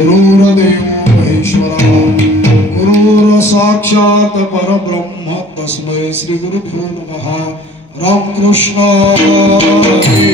गुरुर्देवो महेश्वरः गुरुर्साक्षात् परब्रह्म तस्मै श्री गुरुभ्यो नमः। रामकृष्ण हरे।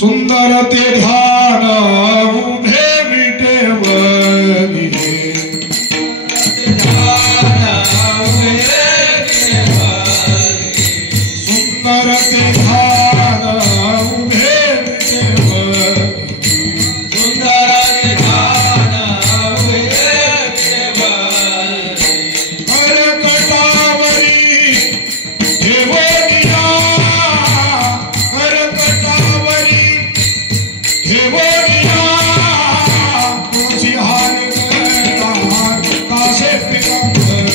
सुंदर ते ध्यान उभे विटेवरी सुंदर ते ध्यान उभे विटेवरी हर कटावरी देवनिया हर कटावरी देवनिया तुझी हार कासे पिकंबर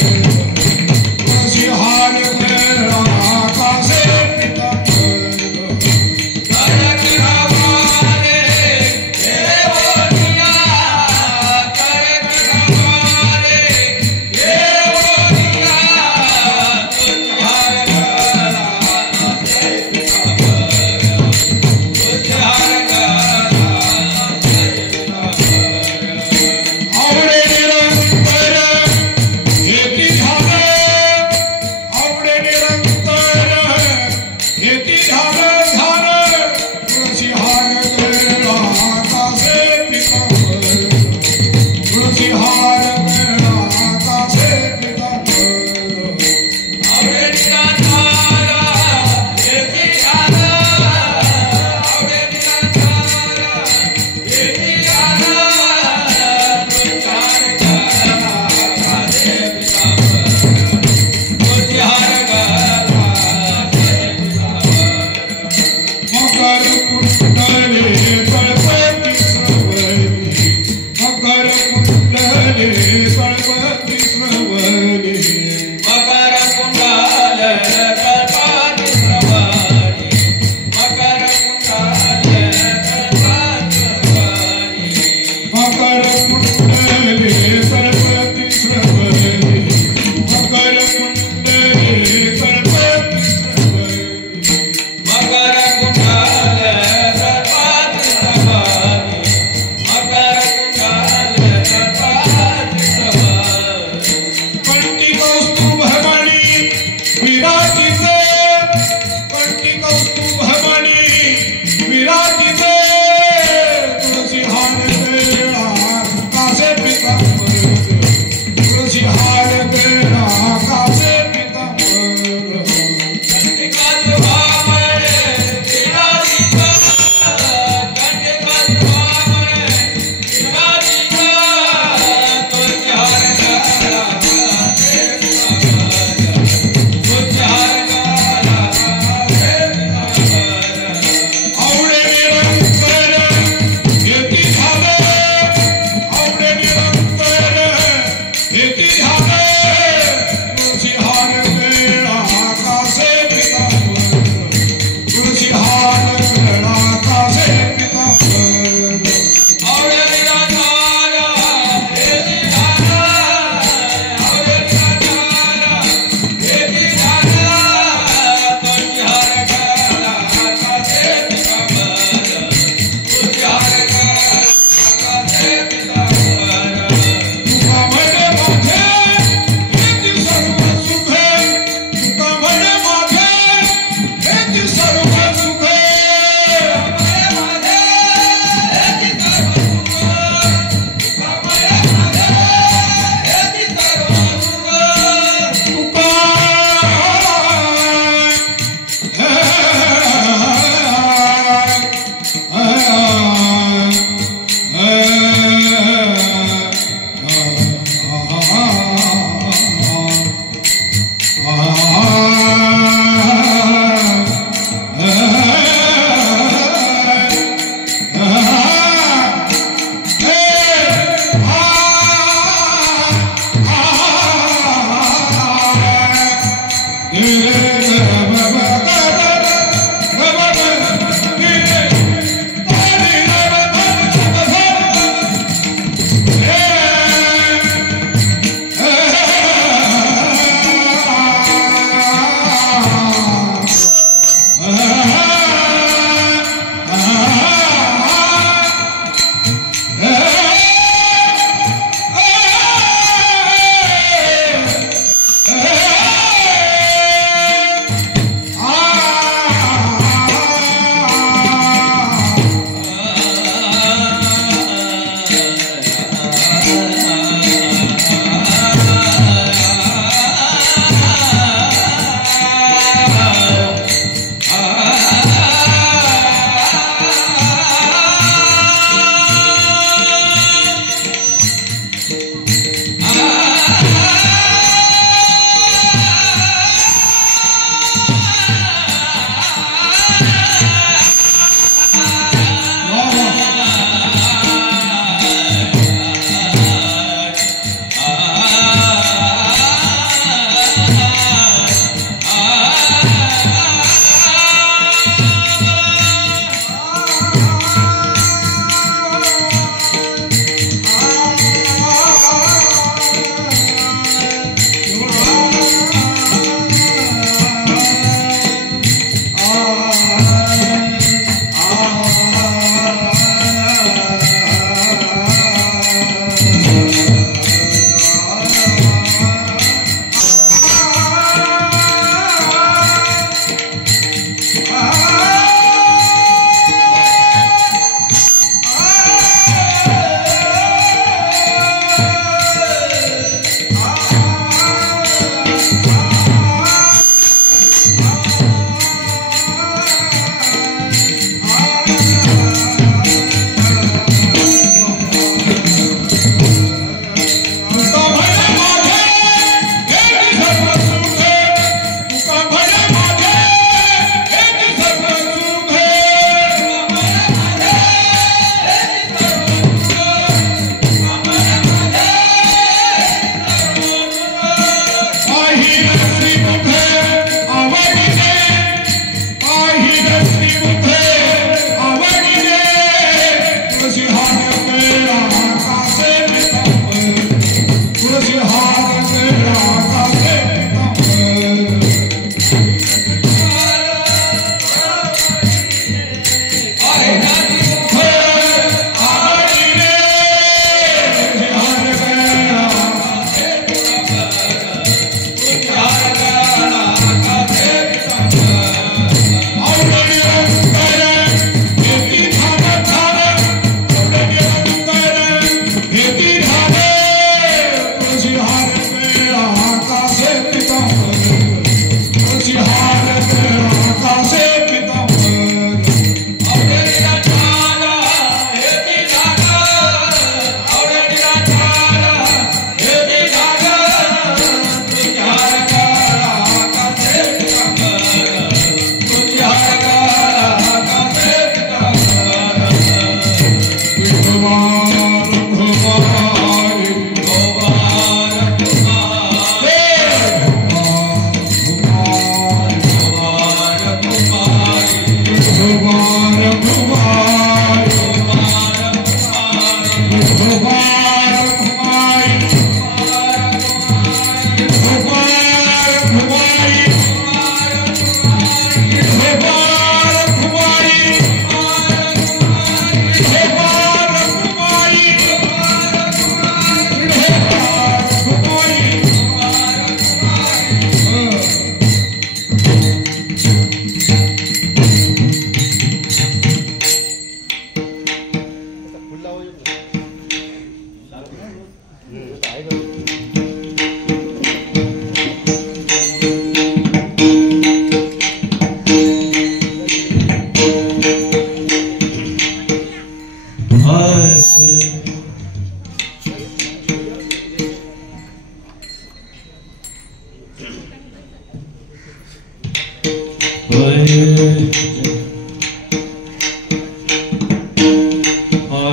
Krishna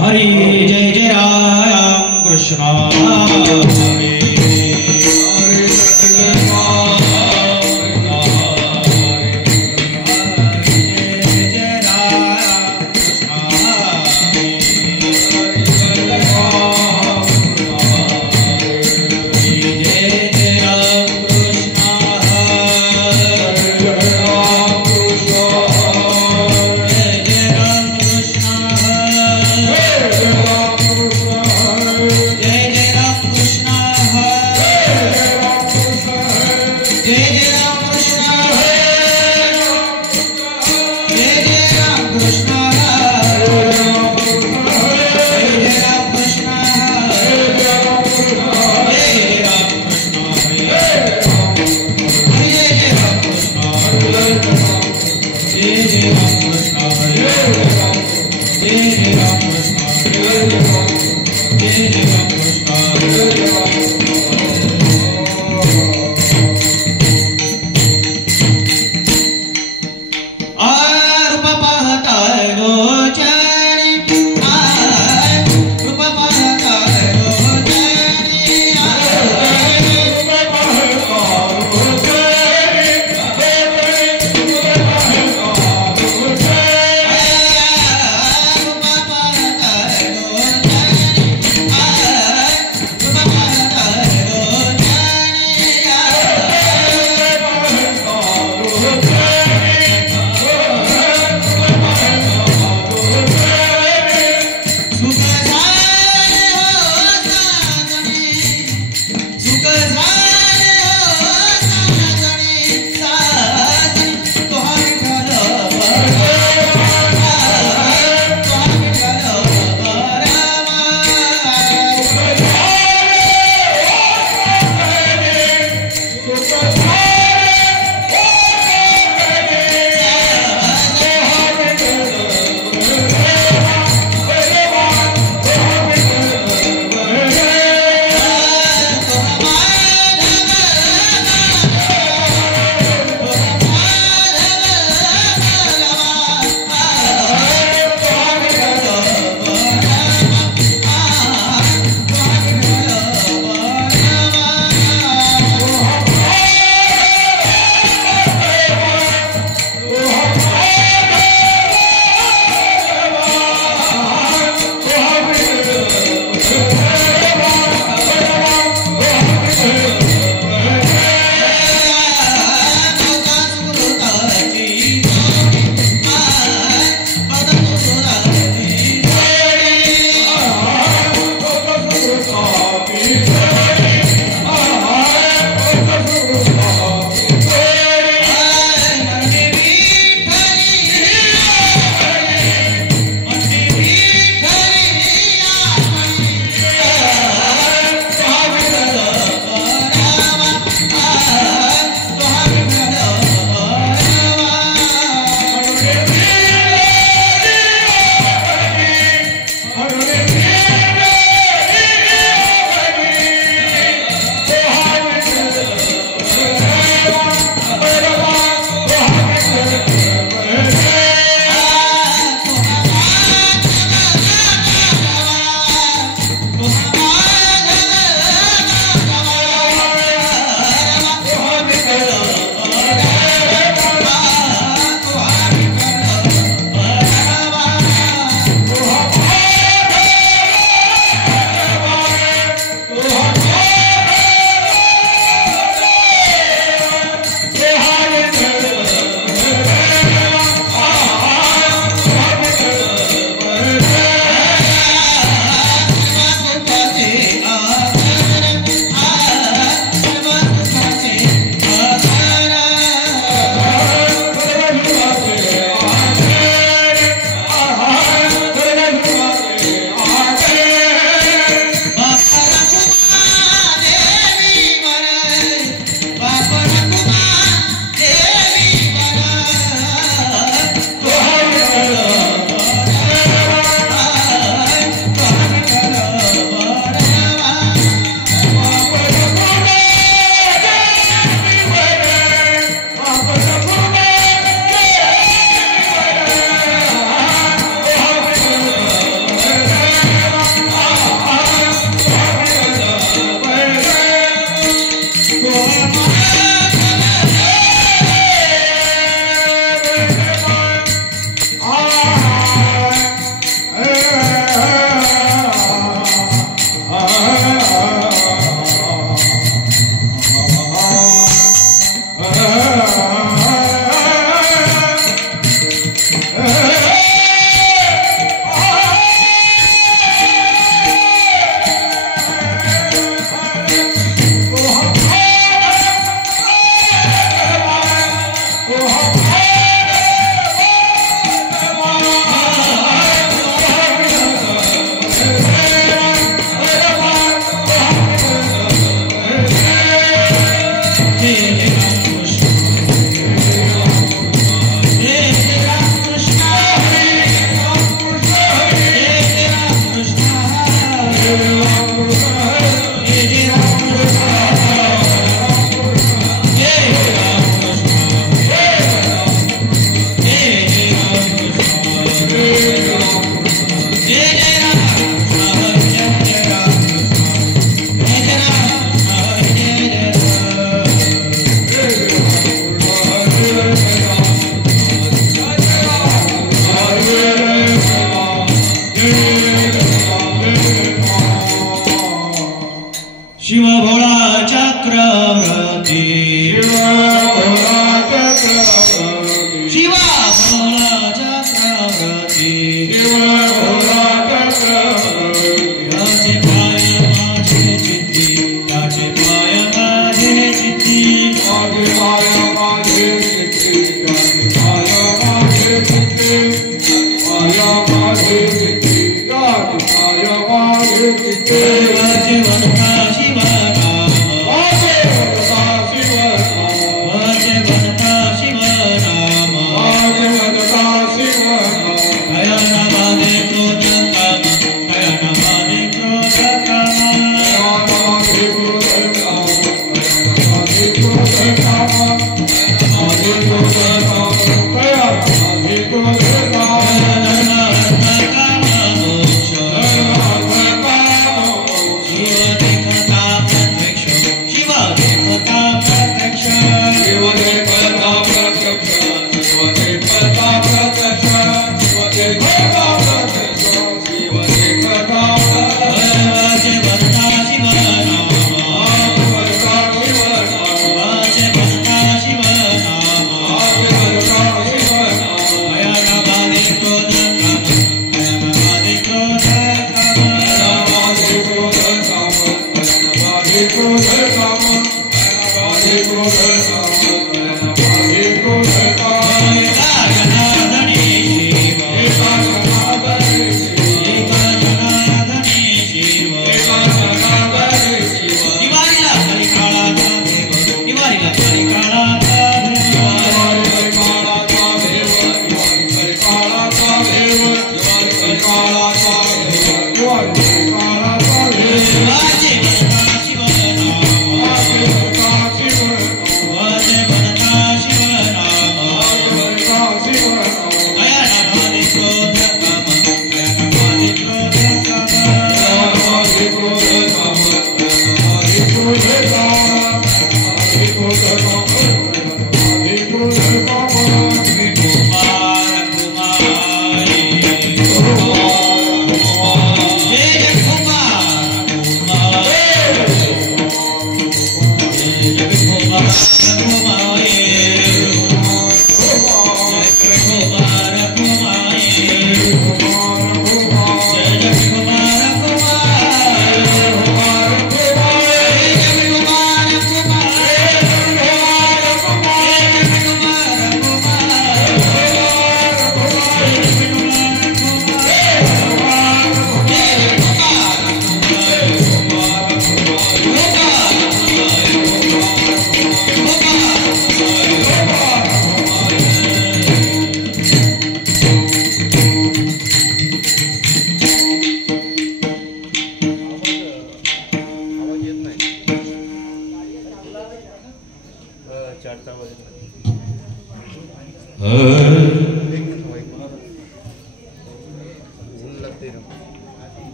Hare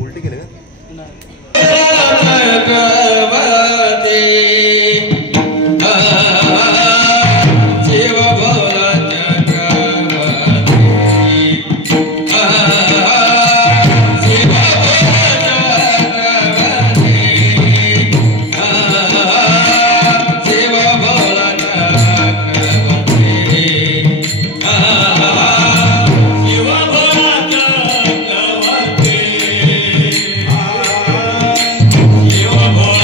उलटी केलं Shiva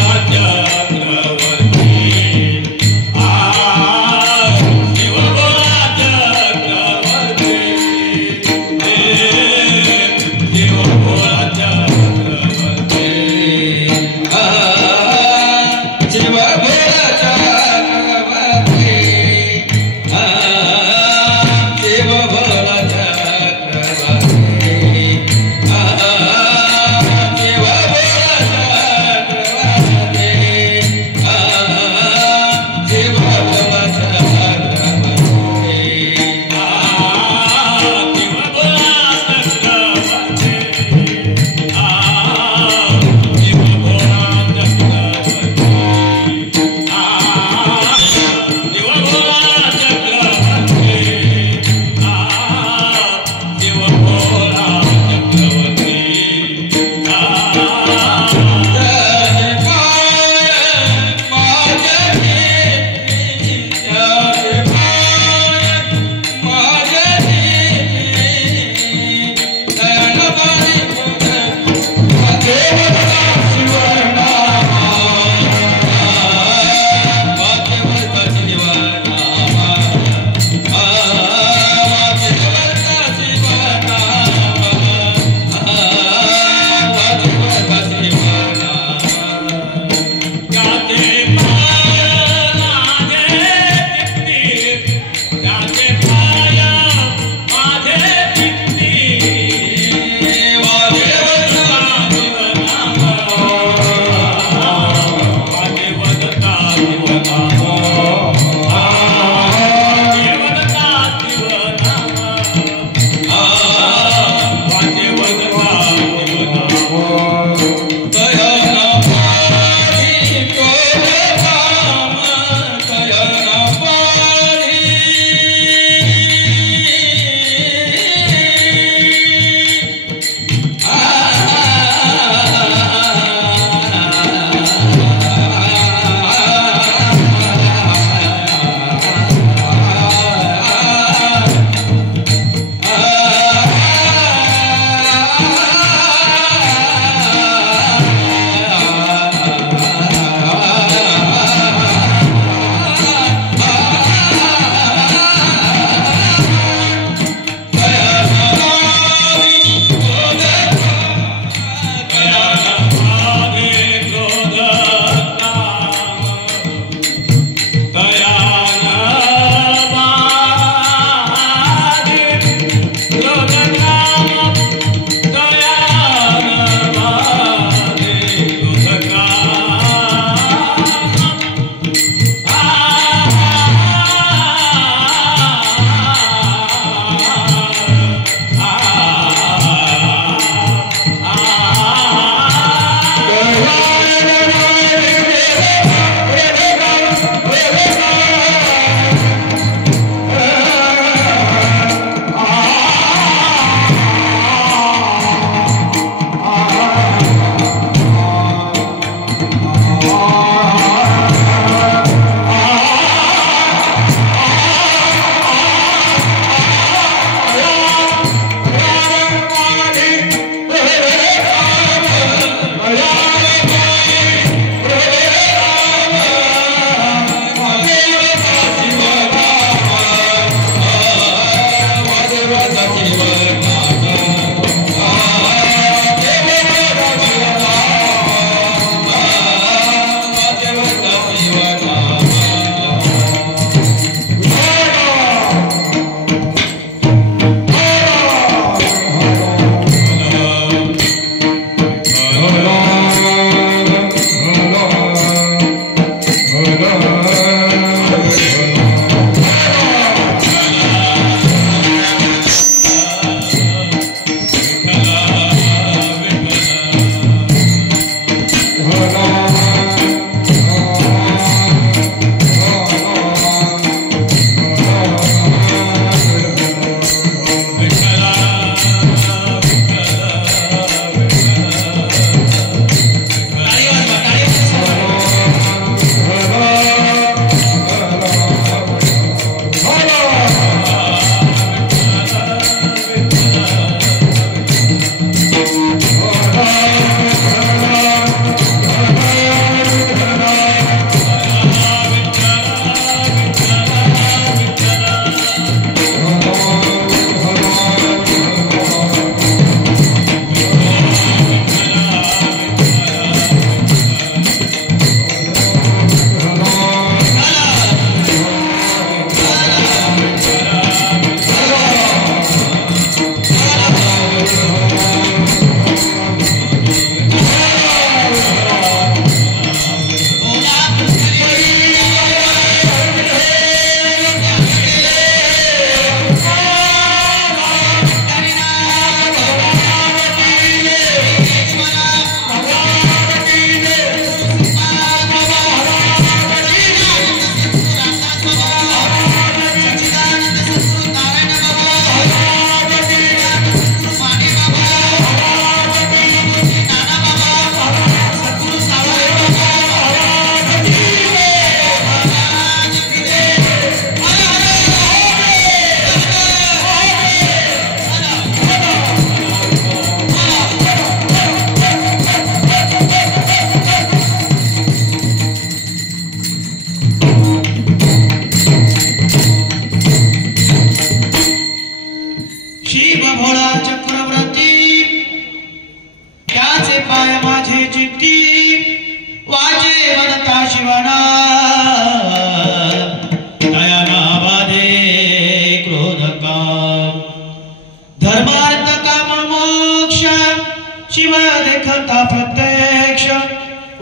शिव भोळा चक्रवर्ती त्याचे पाय माझे चित्ती वाचे वदता शिवना दयाना बाधे क्रोध काम धर्मार्थ काम मोक्ष शिव देखता प्रत्यक्ष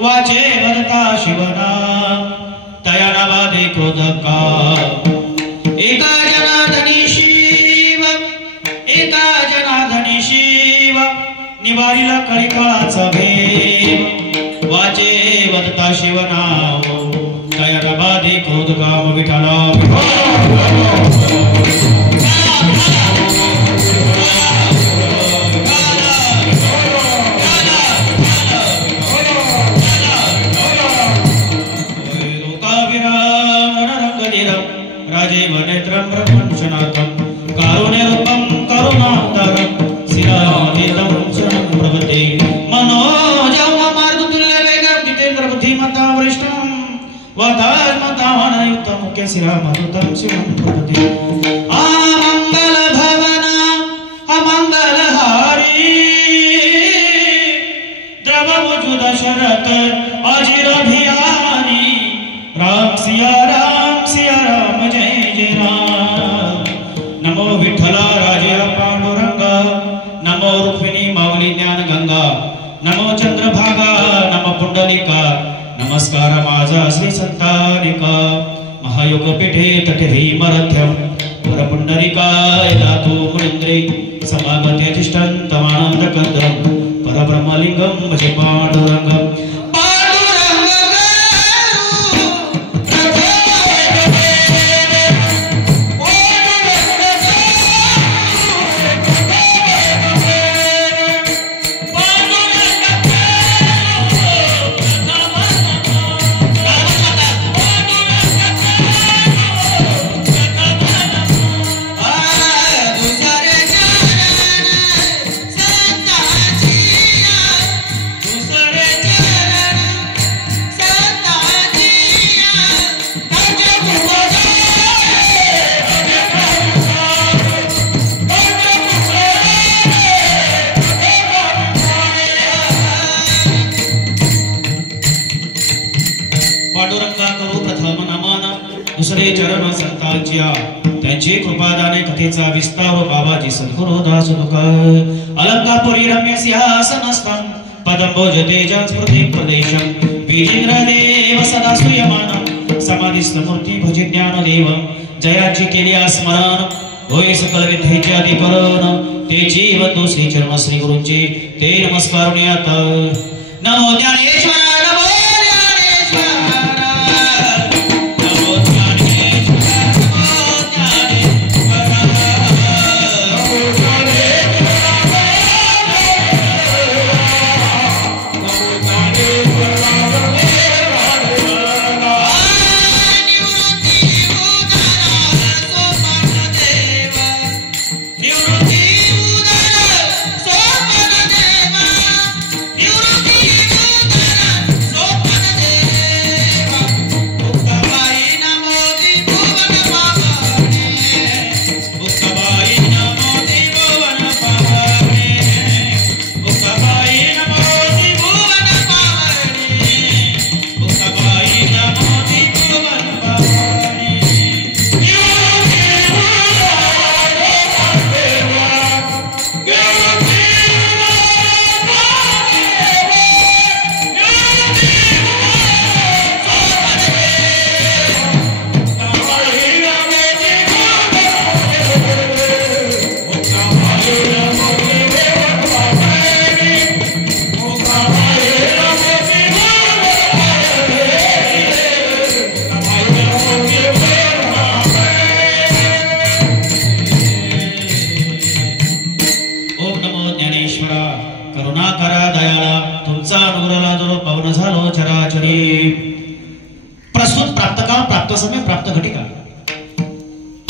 वाचे वदता शिवना दयाना बाधे क्रोध काम एका जनार्दनी शिव निवारीला कळिकाळाचा भेव वाचे वदता शिवनाव दयाना बाधे क्रोध काम विठाला राजीव नेत्रं ब्रह्मण्यनाथं कारुण्यरूपं करुणावतारं शिलातीतं शरणं प्रपद्ये मनोजं मारुततुल्यवेगं जितेन्द्र बुद्धिमतां वरिष्ठं वातात्मतावानयुक्तं मुख्यशिरामरुतं शिवं प्रपद्ये अमङ्गल भवन अमङ्गलहारी द्रवमुजु दशरथ अजिरभियानी राम सिया राम जय जय राम नमो विठ्ठला राजा पांडुरंगा नमो रुक्मिणी माऊली ज्ञान गंगा नमो चंद्रभागा नमो पुंडलिका नमस्कार माझा श्री संतानिका महायोग पीठे तटे भीमरथ्यम परपुंडलिकाय दातु मुनिंद्रे समागते तिष्ठन्तमानंद कंदम परब्रह्मलिंगम भजे पांडुरंगम दुसरे चरण संतांच्या त्यांची कृपादाने कथेचा विस्तार बाबाजी सद्गुरु दास तुका अलंकापुरी रम्य सिंहासनस्थं पदंबोजतेजं स्मृति प्रदेशं विजिग्रदेव सदा स्तूयमानं समाधिस्थ मूर्ती भजे ज्ञानदेवं जयाची केली स्मरण होय सकल विद्येचे अधिकरण ते जीव तो श्री चरण श्री गुरूंचे ते नमस्कार नमो ज्ञानेश्वर नमो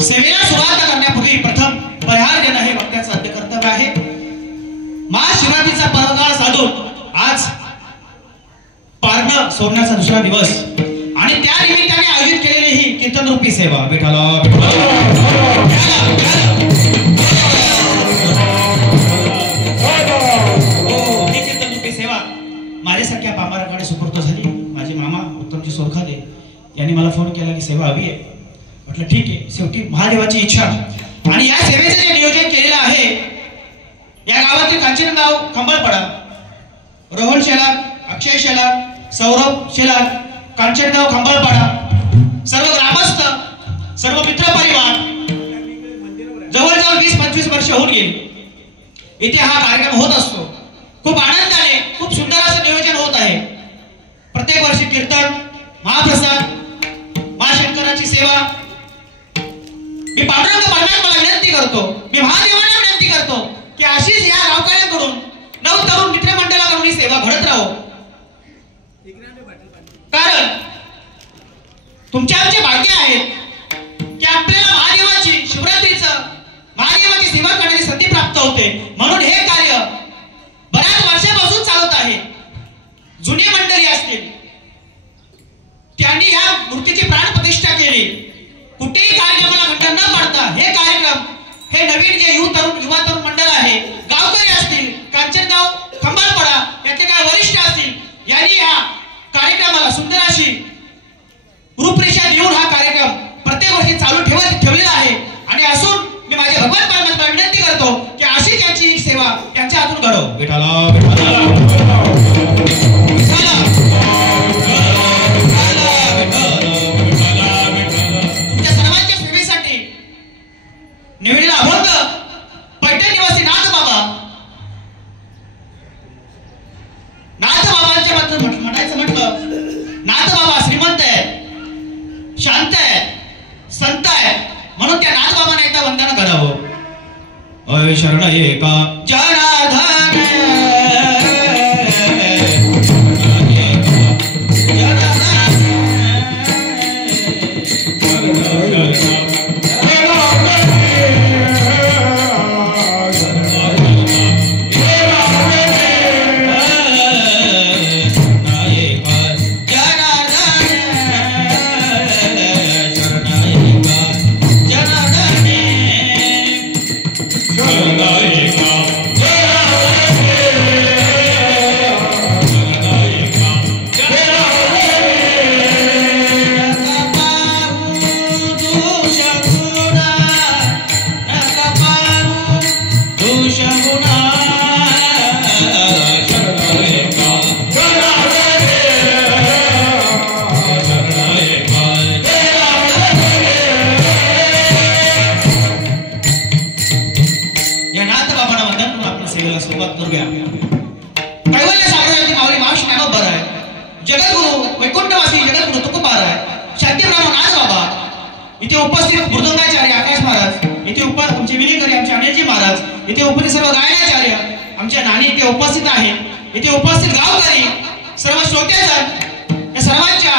सेवेला सुरुवात करण्यापूर्वी प्रथम परिहार देणं हे वक्त्याचं आद्य कर्तव्य आहे। महाशिवरात्रीचा पर्वकाळ साधून आज पारणं सोडण्याचा दुसरा दिवस आणि त्या निमित्ताने आयोजित केलेली ही कीर्तन रूपी सेवा विठ्ठला विठ्ठला त्यांनी मला फोन केला की सेवा हवी आहे. म्हटलं ठीक आहे, शेवटी महादेवाची इच्छा. आणि या सेवेचं जे नियोजन केलेलं आहे, या गावातील कांचनगाव, खंबळपाडा, रोहन शेलार, अक्षय शेलार, सौरभ शेलार, कांचनगाव, खंबळपाडा, सर्व ग्रामस्थ, सर्व मित्र परिवार, जवळजवळ 20-25 वर्ष होऊन गेली इथे हा कार्यक्रम होत असतो. खूप आनंदाने, खूप सुंदर असं नियोजन होत आहे. प्रत्येक वर्षी कीर्तन, महाप्रसाद, महाशंकराची सेवा. मी पांडुरंग परमात्म्याला विनंती करतो, मी महादेवांना विनंती करतो की अशीच या गावकऱ्यांकडून, नव तरुण मित्रमंडळाकडून ही सेवा घडत राहो. कारण तुमचे आमचे भाग्य आहे की आपल्याला महादेवाची, शिवरात्रीचं, महादेवाची सेवा करण्याची संधी प्राप्त होते. म्हणून हे कार्य बऱ्याच वर्षापासून चालत आहे. जुनी मंडळी असतील, त्यांनी ह्या मूर्तीची प्राणप्रतिष्ठा केली. कुठेही कार्यक्रमाला खंड न पडता हे कार्यक्रम, हे नवीन जे युवा तरुण मंडळ आहे, गावकरी असतील, कांचनगाव, खंबाळपाडा यातले काही वरिष्ठ असतील, यांनी या कार्यक्रमाला सुंदर अशी रूपरेषा देऊन हा कार्यक्रम प्रत्येक वर्षी चालू ठेवलेला आहे. आणि असून मी माझ्या भगवान परमात्म्याला विनंती करतो की अशी त्यांची सेवा त्यांच्या हातून घडो. तुमच्या सर्वांच्या सेवेसाठी निवडलेला अभंग पैठण निवासी नाथबाबांच्या बद्दल म्हणायचं म्हटलं, नाथबाबा श्रीमंत आहे, शांत आहे, संत आहे. म्हणून त्या नाथबाबांना एकदा वंदन करावं. अय शरण एका जनार्दन, इथे उपस्थित मृदंगाचार्य आकाश महाराज, इथे आमचे विलेकरी आमचे अनिलजी महाराज, इथे उपस्थित सर्व गायनाचार्य आमच्या नानी इथे उपस्थित आहेत. इथे उपस्थित गावकरी, सर्व श्रोतेजन, या सर्वांच्या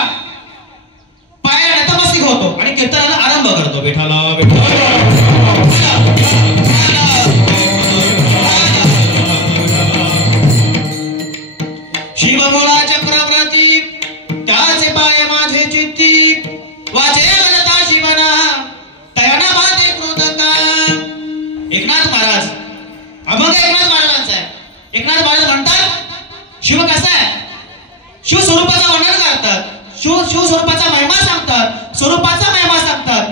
पायाला नतमस्तक होतो आणि कीर्तनाला आरंभ करतो. विठ्ठला शिवमुळा चक्रवर्ती, त्याचे पाय माझे चित्ती, वाचे वनता शिवना तयाना बाते कृतका. एकनाथ महाराज, अभंग एकनाथ महाराजांचा आहे. एकनाथ महाराज म्हणतात शिव कसा आहे, शिव स्वरूपाचा वर्णन करतात, शिव स्वरूपाचा महिमा सांगतात, स्वरूपाचा महिमा सांगतात,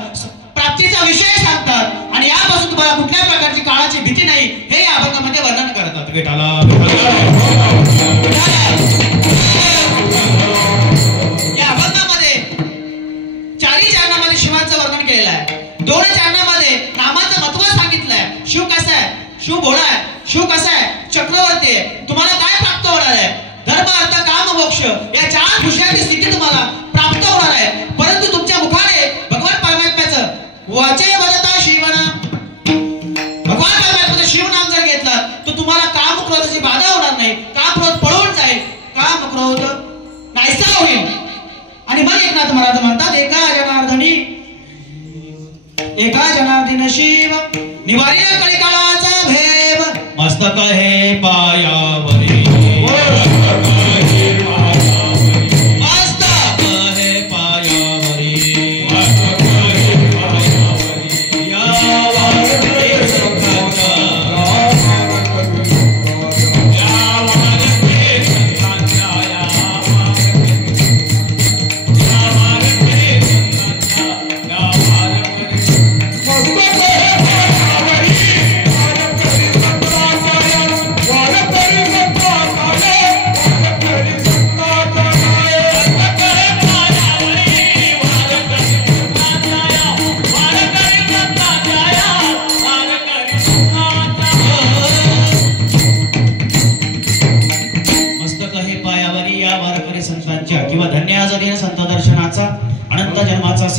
प्राप्तीचा विषय सांगतात आणि यापासून तुम्हाला कुठल्या प्रकारची काळाची भीती नाही हे या अभंगामध्ये वर्णन करतात. या अभंगामध्ये चारही चरणामध्ये शिवाचं वर्णन केलेलं आहे. 2 चरणामध्ये नामाचं महत्व सांगितलंय. शिव कसा आहे, शिव भोळा आहे, शिव कसा आहे, चक्रवर्ती आहे, तुम्हाला काय प्राप्त होणार आहे, धर्म अर्थ काम मोक्ष या 4 विषयाची स्थिती तुम्हाला प्राप्त होणार आहे. परंतु तुमच्या मुखाने भगवान परमात्म्याचं वाचे वदता शिवना, भगवान परमात्म्याचं शिव नाम जर घेतला तर तुम्हाला काम क्रोधाची बाधा होणार नाही, काम क्रोध पळून जाईल, काम क्रोध नाहीसा होईल. आणि मग एकनाथ महाराज म्हणतात एका जनार्दन शिव निवारिला कलिकाळाचा भेव, मस्तक हे पायावरी, मस्तक हे पायावरी,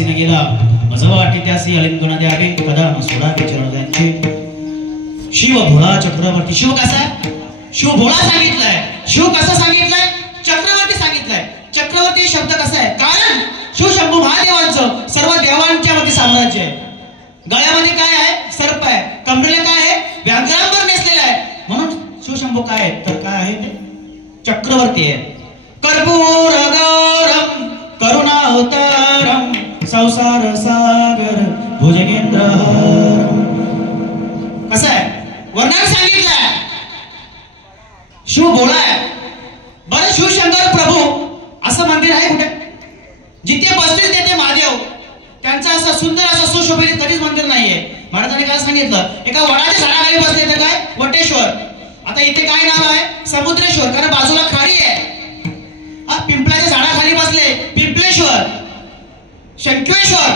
वासीने गेला मज वाटे त्यासी अलिंगन द्यावे कदा न सोडावे चरण त्यांचे शिव भोळा चक्रवर्ती शिव कसा शिव भोळा सांगितलाय शिव कसा सांगितलाय चक्रवर्ती सांगितलाय चक्रवर्ती शब्द कसा आहे कारण शिव शंभू महादेवांचं सर्व देवांच्या मध्ये साम्राज्य आहे गळ्यामध्ये काय आहे सर्प आहे कमरेला काय आहे व्याघ्रांवर नेसलेला आहे म्हणून शिवशंभू काय आहे तर काय आहे ते चक्रवर्ती आहे कर्पूर गौरम करुणावतारम संसार सागर भुजगेंद्रहारम कसं आहे वर्णन सांगितलंय शिव भोळा आहे बरं शिवशंकर प्रभू असं मंदिर आहे कुठे जिथे बसतील तेथे महादेव त्यांचं असं सुंदर असं सुशोभित कधीच मंदिर नाहीये महाराजांनी काय सांगितलं एका वडाच्या झाडाखाली बसले तर काय वटेश्वर आता इथे काय नाव आहे समुद्रेश्वर कारण बाजूला खाडी आहे पिंपळाच्या झाडाखाली बसले पिंपलेश्वर शंकरेश्वर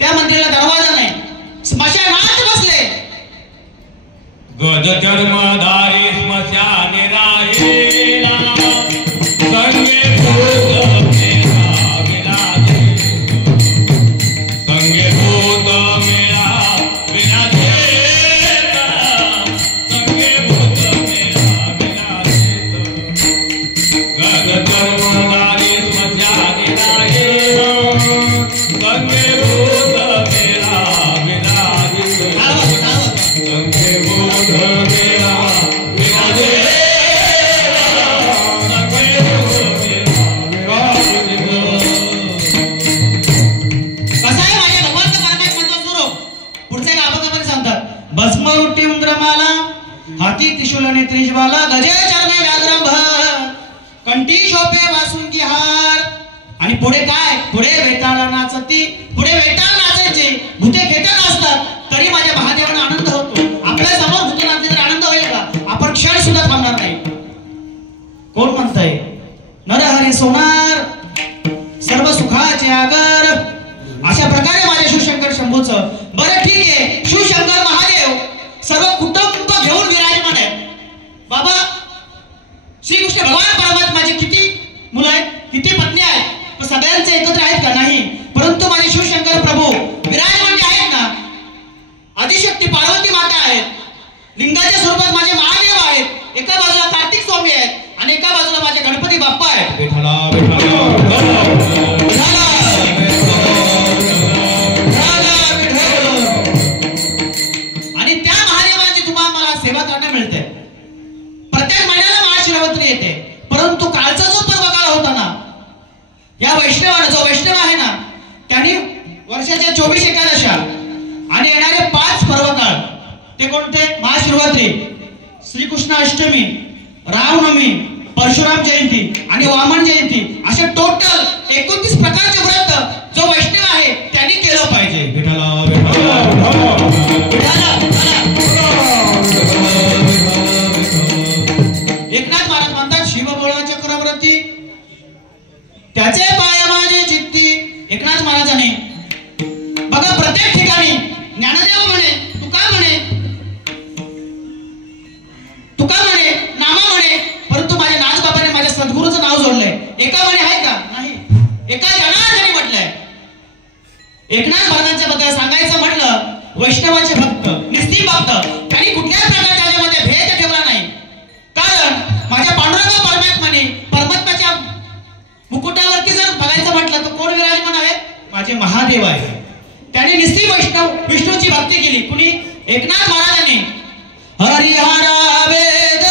त्या मंदिराला दरवाजा नाही स्मशानात बसले गज कर्मधारी स्मशाने राहिला संगे भूत मेला विराजे संगे भूत मेला विराजे संगे भूत मेला विराजे गज कर्मधारी स्मशाने राहिला संगे भूत मेला विराजे संगे भूत मेला विराजे हाती त्रिशूलने त्रिज्वाला गजे चरणे व्याघ्रंभर कंठी शोभे वासुंकी हार आणि पुढे काय पुढे वेताळा नाचती पुढे वेताळ नाचायचे भूते खेटत असतात तरी माझ्या महादेवाला आनंद होतो आपल्या समोर भूत नाचले तर आनंद होईल का आपण क्षण सुद्धा थांबणार नाही कोण म्हणतंय नरहरी सोनार सर्व सुखाचे आगर अशा प्रकारे माझ्या शिवशंकर शंभूचं बरं ठीक आहे शिवशंकर महादेव सर्व कुटुंब घेऊन विराजमान आहे बाबा श्रीकृष्ण भगवान परमात्माचे किती मुलं आहेत किती पत्नी आहेत पण सगळ्यांचे एकत्र आहेत का नाही परंतु माझे शिवशंकर प्रभू विराजमान जे आहेत ना आदिशक्ती पार्वती माता आहेत लिंगाच्या स्वरूपात माझे महादेव आहेत एका बाजूला कार्तिक स्वामी आहेत आणि एका बाजूला माझे गणपती बाप्पा आहेत विठ्ठला आणि त्या महादेवांची तुम्हाला मला सेवा करण्यास मिळते प्रत्येक महिन्याला महाशिवरात्री येते परंतु कालचा जो पर्वकाळ होता ना या वैष्णवाने जो वैष्णव आहे ना त्यांनी वर्षाच्या 24 एकादशा आणि येणारे 5 पर्वकाळ ते कोणते महाशिवरात्री श्रीकृष्ण अष्टमी रामनवमी परशुराम जयंती आणि वामन जयंती असे टोटल 29 प्रकारचे व्रत जो वैष्णव आहे त्यांनी केलं पाहिजे विठ्ठला एकनाथ महाराज म्हणतात शिवभोळा चक्रवर्ती त्याचे पाय माझे चित्ती एकनाथ महाराजांनी बघा प्रत्येक ठिकाणी ज्ञानदेव म्हणे तुका म्हणे नामा म्हणे परंतु माझ्या नाथबाबाने माझ्या सद्गुरूचं नाव जोडलंय एका म्हणे आहे का नाही एका जनार्दनी म्हटलंय एकनाथ महाराजांच्या बद्दल सांगायचं म्हटलं वैष्णवाचे भक्त निस्तीम भक्त त्यांनी कुठल्याच प्रकारे त्याच्यामध्ये भेद ठेवला नाही कारण माझ्या पांडुरंग परमात्म्याच्या मुकुटावरती जर बघायचं म्हटलं तर कोण विराजमान आहे माझे महादेव आहे त्याने निस्तीम विष्णूची भक्ती केली कुणी एकनाथ महाराजांनी हरिहरा वेद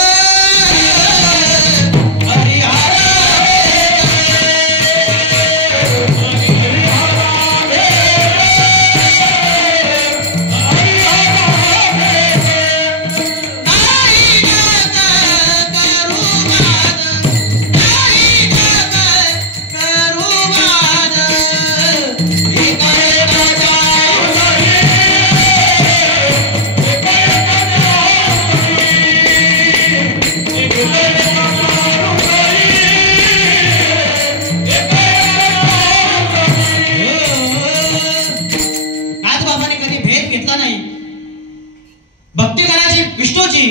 भक्ती करायची विष्णूची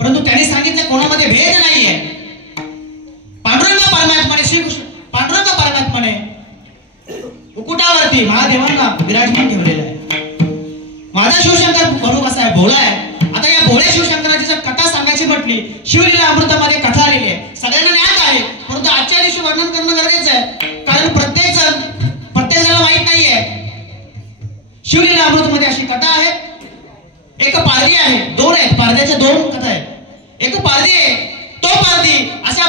परंतु त्यांनी सांगितलं कोणामध्ये भेद नाहीये पांडुरंग परमात्माने श्रीकृष्ण पांडुरंग परमात्माने मुकुटावर पिंडावरती महादेवांना विराजमान ठेवलेलं आहे. माझा शिवशंकर बरोबर कसा आहे, भोळा आहे. आता या भोळ्या शिवशंकराची जर कथा सांगायची म्हटली, शिवलीला अमृतामध्ये कथा आलेली आहे, सगळ्यांना ज्ञात आहे, परंतु आजच्या दिवशी वर्णन करणं गरजेचं आहे. कारण प्रत्येक जणाला माहित नाहीये. शिवलीला अमृतमध्ये अशी कथा आहे. एक पारधी आहे, दोन आहेत, पारध्याच्या दोन कथा आहेत. एक पारधी आहे, तो पारधी अशा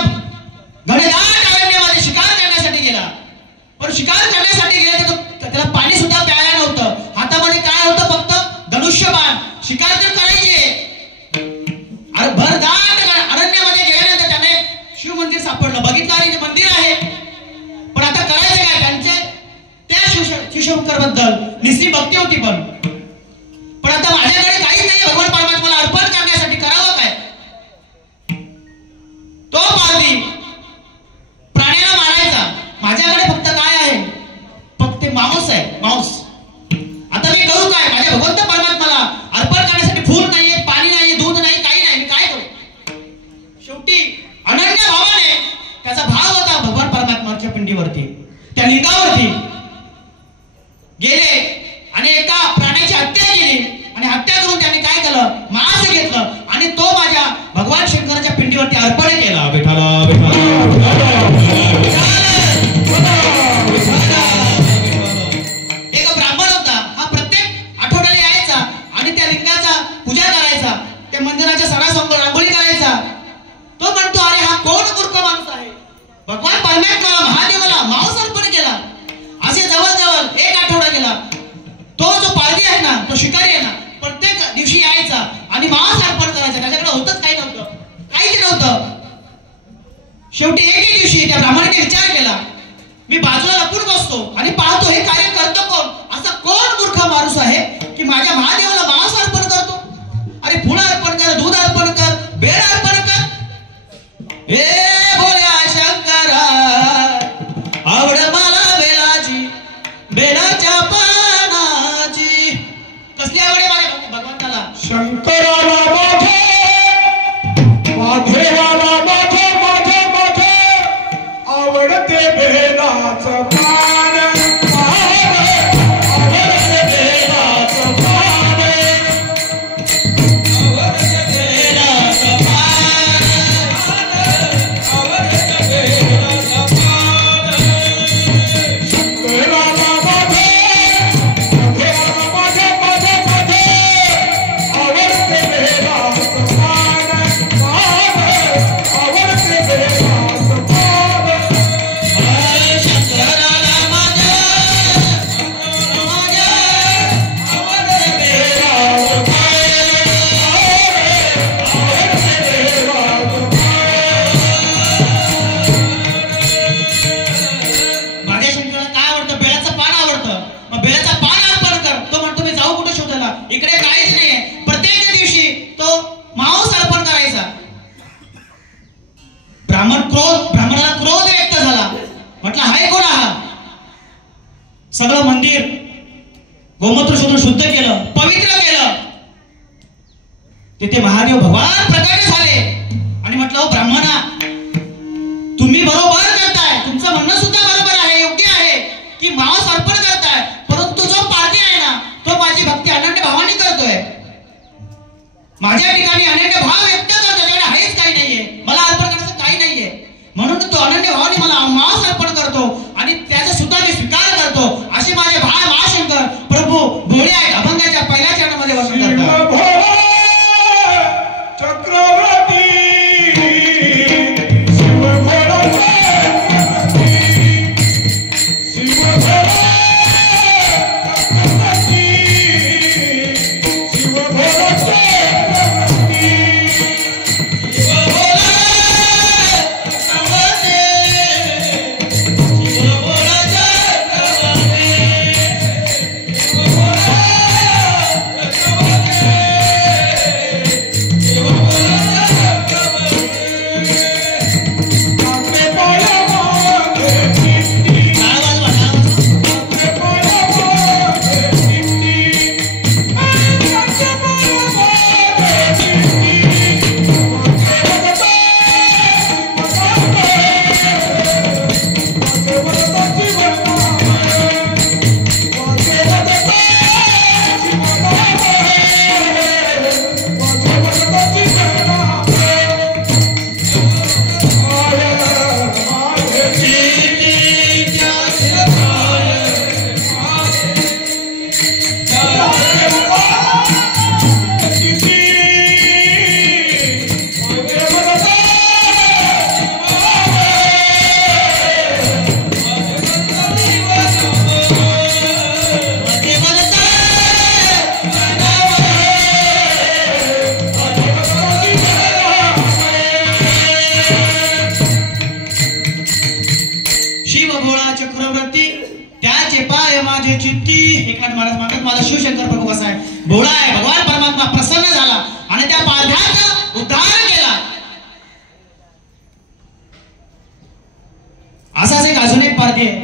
घनदाट अरण्यामध्ये शिकार करण्यासाठी गेला. पण शिकार करण्यासाठी गेला तर त्याला पाणी सुद्धा प्यायला नव्हतं. हातामध्ये काय होतं, फक्त धनुष्यबाण. शिकार तर करायची, भरदाट अरण्यामध्ये गेल्यानंतर त्याने शिव मंदिर सापडलं. बघितलं आणि मंदिर आहे, पण आता करायचं काय. त्यांचे त्या शिवशंकर बद्दल निस्सी भक्ती होती, पण आता माझ्याकडे काहीच नाही भगवान परमात्म्याला अर्पण करण्यासाठी, करावं काय. तो पारधी प्राण्याला मारायचा. माझ्याकडे फक्त काय आहे, फक्त मांस आहे, मांस. आता मी करू काय, माझ्या भगवंत परमात्म्याला अर्पण करण्यासाठी फूल नाहीये, पाणी नाही, दूध नाही, काही नाही, मी काय करू. शेवटी अनन्य भावाने त्याचा भाव होता भगवान परमात्म्याच्या पिंडीवरती, त्या लिंगावरती गेले आणि एका प्राण्याची हत्या केली. आणि हत्या करून त्यांनी काय केलं, मांस घेतलं आणि तो माझ्या भगवान शंकराच्या पिंडीवरती अर्पण केला. विठ्ठला एक ब्राह्मण होता, हा प्रत्येक आठवड्याला यायचा आणि त्या लिंगाचा पूजा करायचा, त्या मंदिराच्या सणासमोर रांगोळी करायचा. तो म्हणतो, अरे हा कोण मूर्ख माणूस आहे, भगवान परमात्म्याला महादेवाला मांस अर्पण केला. असे जवळजवळ एक आठवडा गेला. तो जो पारधी आहे ना, तो शिकारी आहे ना, प्रत्येक दिवशी यायचा आणि मांस अर्पण करायचा. त्याच्याकडे होतच काही नव्हतं, काहीच नव्हतं. शेवटी एके दिवशी त्या ब्राह्मणाने विचार केला, मी बाजूला लपून बसतो आणि पाहतो हे कार्य करतो कोण, असा कोण मूर्ख माणूस आहे की माझ्या महादेवाला मांस अर्पण करतो. अरे फुलं अर्पण कर, दूध अर्पण कर, बेळ अर्पण कर. हे भोल्या शंकरा आवड मला बेलाची, बेलाच्या पानाची. कसली आवड आहे माझ्या भगवंताला, शंकराला माझे, माधेवाला माझे, माझे माझे आवडते बेलाचं पान, आवडते बेलाचं पान, आवडते बेलाचं पान, आवडते बेलाचं पान. शंकराला माझे, माधेवाला माझे, माझे माझे आवडते बेलाचं पान, आवडते बेलाचं पान. शंकराला माझ्या आवडते बेलाचं पान, आवडते बेलाचं माझ्या शंकराला काय आवडतं, बेलाचं पान आवडतं. मग बेलाचं पान अर्पण कर. तो म्हणतो, मी जाऊ कुठे शोधायला, इकडे काहीच नाहीये. प्रत्येक दिवशी तो मांस अर्पण करायचा. ब्राह्मणाला क्रोध व्यक्त झाला. म्हटलं, हाय कोण हा. सगळं मंदिर गोमूत्र शोधून शुद्ध केलं, पवित्र केलं. तिथे महादेव भगवान प्रकट झाले आणि म्हटलं, ब्राह्मणा तुम्ही बरोबर करताय, तुमचं म्हणणं सुद्धा बरोबर आहे, योग्य आहे की मांस अर्पण करताय, परंतु जो पारधी आहे ना, तो माझी भक्ती अनन्य भावाने करतोय. माझ्या ठिकाणी अनन्य भाव व्यक्त करतो, त्याच्याकडे आहेच काही नाहीये, मला अर्पण करायचं काही नाहीये. म्हणून तो अनन्य भावाने मला मांस अर्पण करतो आणि त्याचा सुद्धा मी स्वीकार करतो. असे माझे भाव महाशंकर प्रभू भोळे आहेत. अभंगाच्या पहिल्या चरणामध्ये वर्णन करतात. चक्रवर्ती शिव भोळा चक्रवर्ती, शिव भोळा चक्रवर्ती, शिव भोळा चक्रवर्ती, शिव भोळा चक्रवर्ती, एकनाथ महाराज म्हणतात माझा शिवशंकर प्रभू कसा आहे, भोळा आहे. भगवान परमात्मा प्रसन्न झाला आणि त्या पारध्याचा उद्धार केला. असाच एक अजून एक पारधी आहे.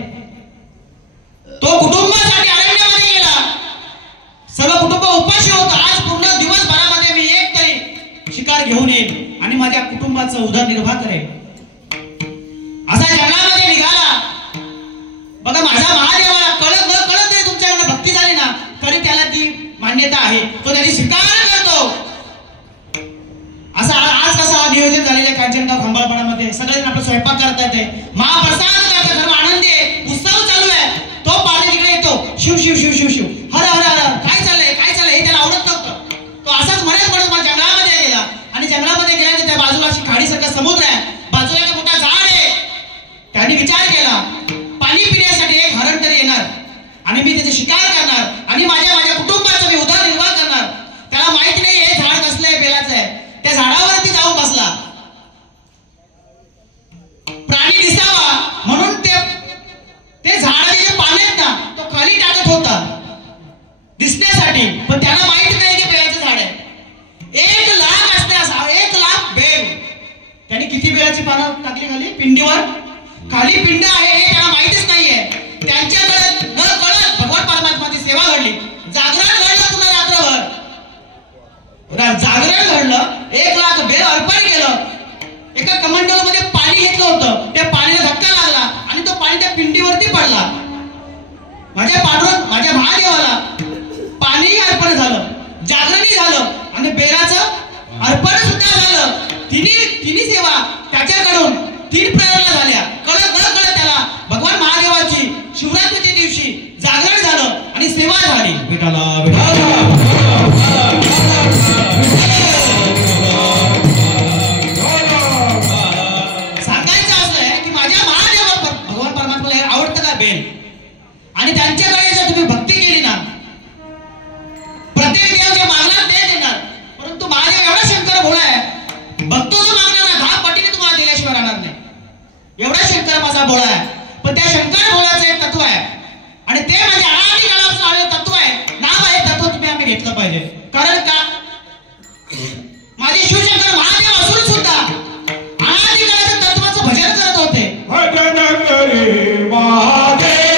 तो कुटुंबासाठी अरण्यामध्ये गेला. सर्व कुटुंब उपाशी होतं. आज पूर्ण दिवसभरामध्ये मी एक तरी शिकार घेऊन येईल आणि माझ्या कुटुंबाचा उदरनिर्वाह करेल असा जंगलामध्ये निघाला. बघा माझ्या महादेवाला कळत न कळत नाही तुमच्याकडे भक्ती झाली ना तरी त्याला ती मान्यता आहे, तो त्याची स्वीकार करतो. असा आज कसा नियोजन झालेलं कांचनगाव खंबाळपाड्यामध्ये सगळेजण आपला स्वयंपाक करतात आहे, महाप्रसाद करतात, सर्व आनंदी आहे, उत्सव चालू आहे. तो पाणी तिकडे येतो, शिव शिव शिव शिव शिव हर हर हर काय चाललंय हे त्याला आवडत नव्हतं. तो असाच म्हणत मग जंगलामध्ये गेला आणि जंगलामध्ये गेल्यानंतर त्या बाजूला अशी खाडीसारखा समुद्र आहे, बाजूला एक मोठा झाड आहे. त्यांनी विचार केला पाणी पिण्यासाठी एक हरण तरी येणार आणि मी त्याचे शिकार करणार आणि माझ्या कुटुंबाचा मी उदरनिर्वाह करणार. त्याला माहित नाही हे झाड कसलं आहे, बेलाचं आहे. त्या झाडावरती जाऊन बसला. प्राणी दिसावा म्हणून ते झाडाचे जे पाने आहेत ना तो खाली टाकत होता दिसण्यासाठी, पण त्याला माहित नाही की बेलाचं झाड आहे. 1 लाख असण्यास 1 लाख बेल. त्याने किती बेलाची पानं टाकली खाली पिंडीवर, खाली पिंड आहे हे त्याला माहितच नाहीये. त्यांच्याकडे न कळत भगवान परमात्माची सेवा घडली. जागरण घडलं पुन्हा रात्रभर जागरण घडलं. 1 लाख बेल अर्पण केलं. एका कमंडलमध्ये पाणी घेतलं होतं, त्या पाण्याला धक्का लागला आणि तो पाणी त्या पिंडीवरती पडला. माझ्या महादेवाला पाणी अर्पण झालं, जागरणही झालं आणि बेलाचं अर्पण सुद्धा झालं. तिन्ही सेवा त्याच्याकडून 3 प्रेरणा झाल्या. कळत न कळत त्याला भगवान महादेवाची शिवरात्रीच्या दिवशी जागरण झालं आणि सेवा झाली. विठाला विठाला सांगायचं असलंय की माझ्या महादेवा भगवान परमात्माला आवडतं का बेल, आणि त्यांच्याकडे जर तुम्ही भक्ती केली ना प्रत्येक देव जे मागणार ते देणार. परंतु महादेव एवढा शंकर भोळा आहे, भक्तो जो मागणार ना 10 पटीने तुम्हाला दिल्याशिवाय राहणार नाही. एवढा शंकर माझा भोळा आहे. पण त्या शंकर भोळ्याचं एक तत्व आहे आणि ते म्हणजे अनादी काळापासून आलेलं तत्व आहे. नाव आहे तत्व तुम्ही आम्ही घेतलं पाहिजे. कारण का माझे शिवशंकर महादेव असून सुद्धा अनादी काळाच्या तत्वाचं भजन करत होते. भजन करे महादेव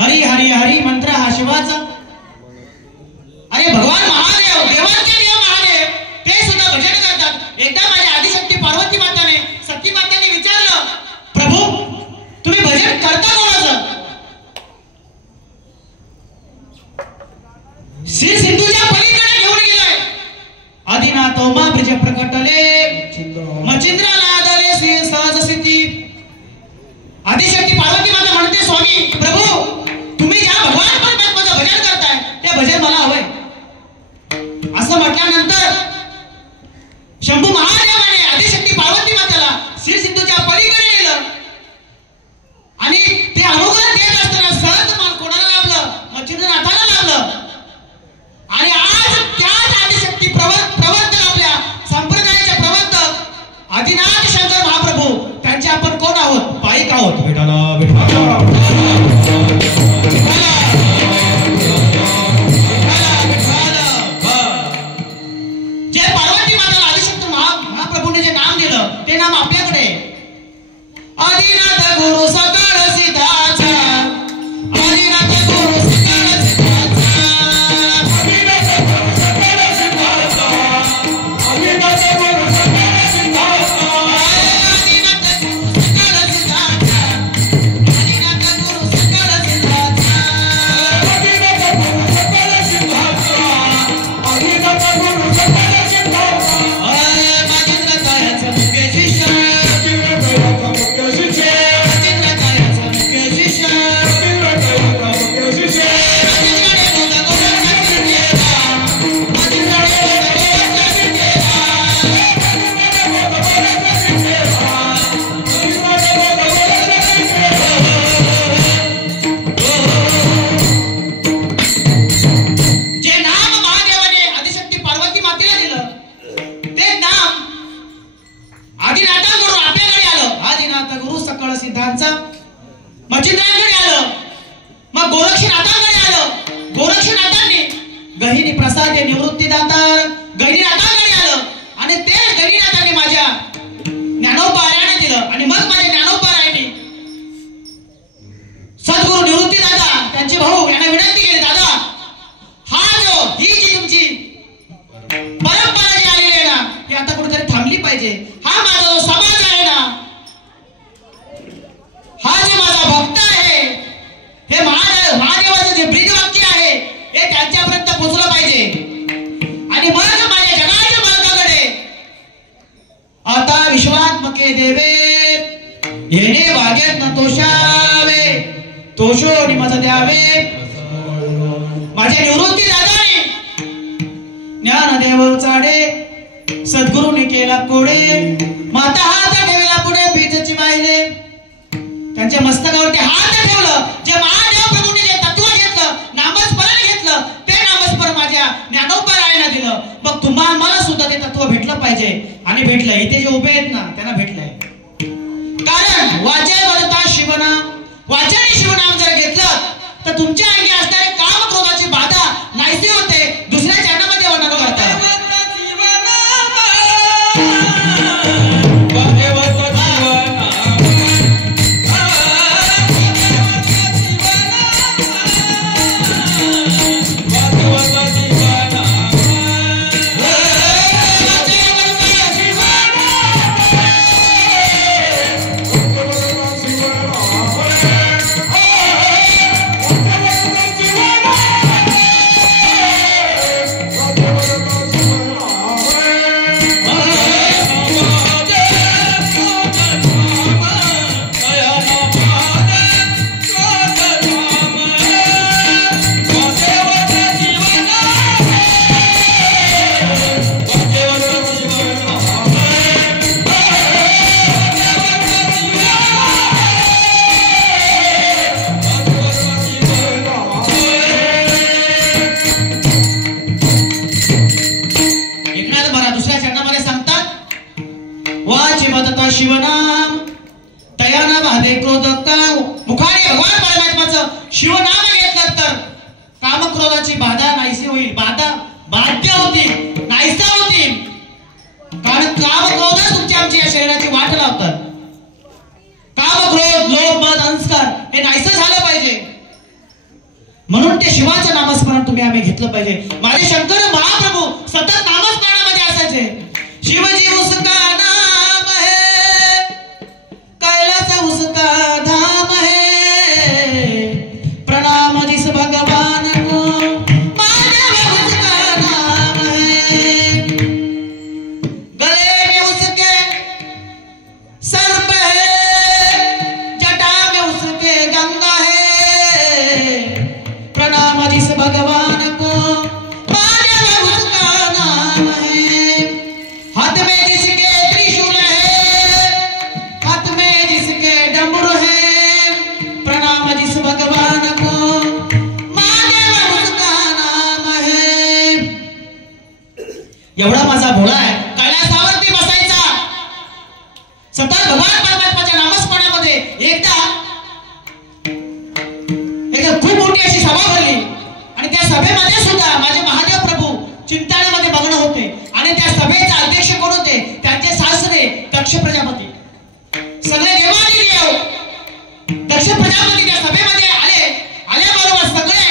हरी हरी हरी मंत्र हा शिवाचा. अरे भगवान महादेव देवांचे देव महादेव ते सुद्धा भजन करतात. एकदा माझ्या आदिशक्ती पार्वती माताने सती माताने विचारलं, प्रभू तुम्ही भजन करता कोणाचं? श्री सिंधूच्या पलीकडे घेऊन गेलाय. आदिनाथ मा ब्रज प्रकटले मचिंद्राला आदले श्री सहज स्थिती. गहिनी प्रसादे निवृत्ती दातार गहिनीनाथाकडे आलं आणि ते गहिनीनाथाने माझ्या ज्ञानोपारायणे दिलं आणि मग माझ्या ज्ञानोपारायणे सद्गुरु निवृत्ती दादा त्यांचे भाऊ यांना विनंती केली, दादा ही जी तुमची परंपरा जी आलेली आहे ना ही आता कुठेतरी थांबली पाहिजे. हा माझा जो समाज आहे ना, हा जे माझा भक्त आहे, हे महादेवाचं जे ब्रीदवाक्य आहे हे त्यांच्यापर्यंत पोहोचलं पाहिजे. आणि मग माझ्या जगाच्या मार्गाकडे आता विश्वात्मके देवे येणे बागेत न तोषावे तोषो निमत द्यावे. माझ्या निवृत्ती दादाने ज्ञानदेव चाडे सद्गुरूने केला कोडे माता हात ठेवला पुढे बीजची वाहिले. त्यांच्या मस्तकावरती हात ठेवलं. जे महादेव प्रभूंनी जे तत्व घेतलं, नामस्मरण घेतलं, ते नामस्मरण माझ्या ज्ञानोपारायणाला दिलं. मग तुम्हाला मला सुद्धा ते तत्व भेटलं पाहिजे आणि भेटलं. इथे जे उभे आहेत ना त्यांना भेटलंय. कारण वाचे वदता शिवनाम, वाचने शिवनाम जर घेतलं तर तुमच्या अंगी असणारे काम क्रोधाची बाधा नाहीसे होते. दुसऱ्या चरणामध्ये वर्णन करतात. शिवनाम तयाना बाधे क्रोधक. मुखाने भगवान परमात्माचं शिवनाम घेतलं तर कामक्रोधाची बाधा नाहीशी होईल. बाधा बाध्य होतील, नाहीसा होतील. कारण कामक्रोध तुमच्या आमच्या या शरीराची वाट लावतात. कामक्रोध लोभ मद अंस्कार हे नाहीसं झालं पाहिजे. म्हणून ते शिवाचं नामस्मरण तुम्ही आम्ही घेतलं पाहिजे. माझे शंकर महाप्रभू सतत नामस्मरणामध्ये असायचे. शिवजी उसका नाम है, कैलास उसका धाम है, प्रणाम जिस भगवान को, महादेव उसका नाम है. गले में उसके सर्प है, जटा में उसके गंगा है, प्रणाम जिस भगवान को, महादेव उसका नाम है. हाथ में जिसके त्रिशूल है, हाथ में जिसके डमरू है, प्रणाम जिस भगवान को, महादेव उसका नाम है. एवढा माझा भोळा आहे. कैलासावरती बसायचा सतत भगवान परमात्माच्या नामस्मरणामध्ये. एकदा खूप मोठी अशी सभा भरली आणि त्या सभेमध्ये सुद्धा माझे महादेव प्रभू चिंतानामध्ये मग्न होते. आणि त्या सभेचे अध्यक्ष कोण होते? त्यांचे सासरे दक्ष प्रजापती. सगळे देवादिदेव दक्ष प्रजापती त्या सभेमध्ये आले. आल्याबरोबर सगळे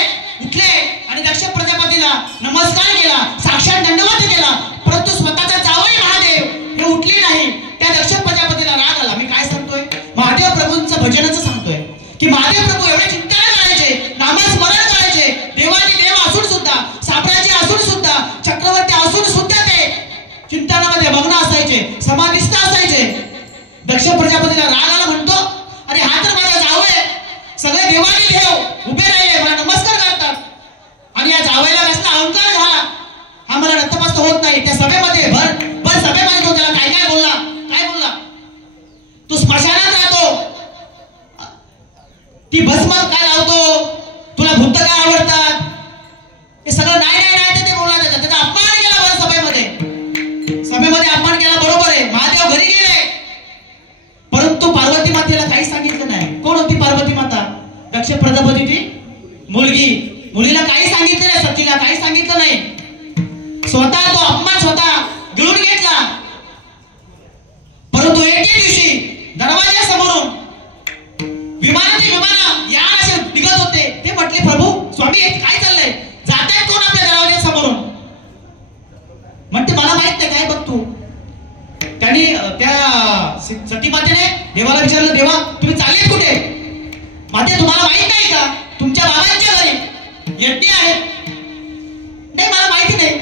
उठले आणि दक्ष प्रजापतीला नमस्कार केला, साक्षात दंडवत केला. परंतु स्वतःचा जावई महादेव हे उठले नाही. त्या दक्ष प्रजापतीला राग आला. मी काय सांगतोय? महादेव प्रभूंचं भजनाचं सांगतोय की महादेव प्रभू एवढे चिंतन करायचे, नामस्मरण करायचे. देवादिदेव असून सुद्धा, साम्राज्य असून सुद्धा, चक्रवर्ती असून सुद्धा ते चिंतनामध्ये मग्न असायचे, समाधिस्थ असायचे. दक्ष प्रजापतीला राग आला. म्हणतो, अरे हा तर माझा जावई, सगळे देवादिदेव उभे राहिले, मला नमस्कार करतात आणि या जावईला कसला अहंकार झाला, हा मला नतमस्त होत नाही. त्या सभेमध्ये भर सभेमध्ये तो त्याला काय काय बोलला. तू स्मशानात राहतो, ती भस्म काय लावतो, तुला भूत काय आवडतात, हे सगळं नाही ते बोलला. त्याचा अपमान केला बरं सभेमध्ये अपमान केला. बरोबर आहे, महादेव घरी गेले, परंतु पार्वती मातेला काही सांगितलं नाही. कोण होती पार्वती माता? दक्ष स्वतः तो अपमान स्वतः गिळून घेतला. परंतु एके दिवशी दरवाजासमोरून विमान या असे निघत होते. ते म्हटले, प्रभू स्वामी हे काय चाललंय, जातायत कोण आपल्या दरवाजासमोरून? म्हणते मला माहित नाही, काय बघ तू. त्यांनी त्या सतीमातेने देवाला विचारलं, देवा तुम्ही चाललेत कुठे? माते तुम्हाला माहित नाही का तुमच्या बाबांच्या घरी यज्ञ आहेत? नाही मला माहिती नाही.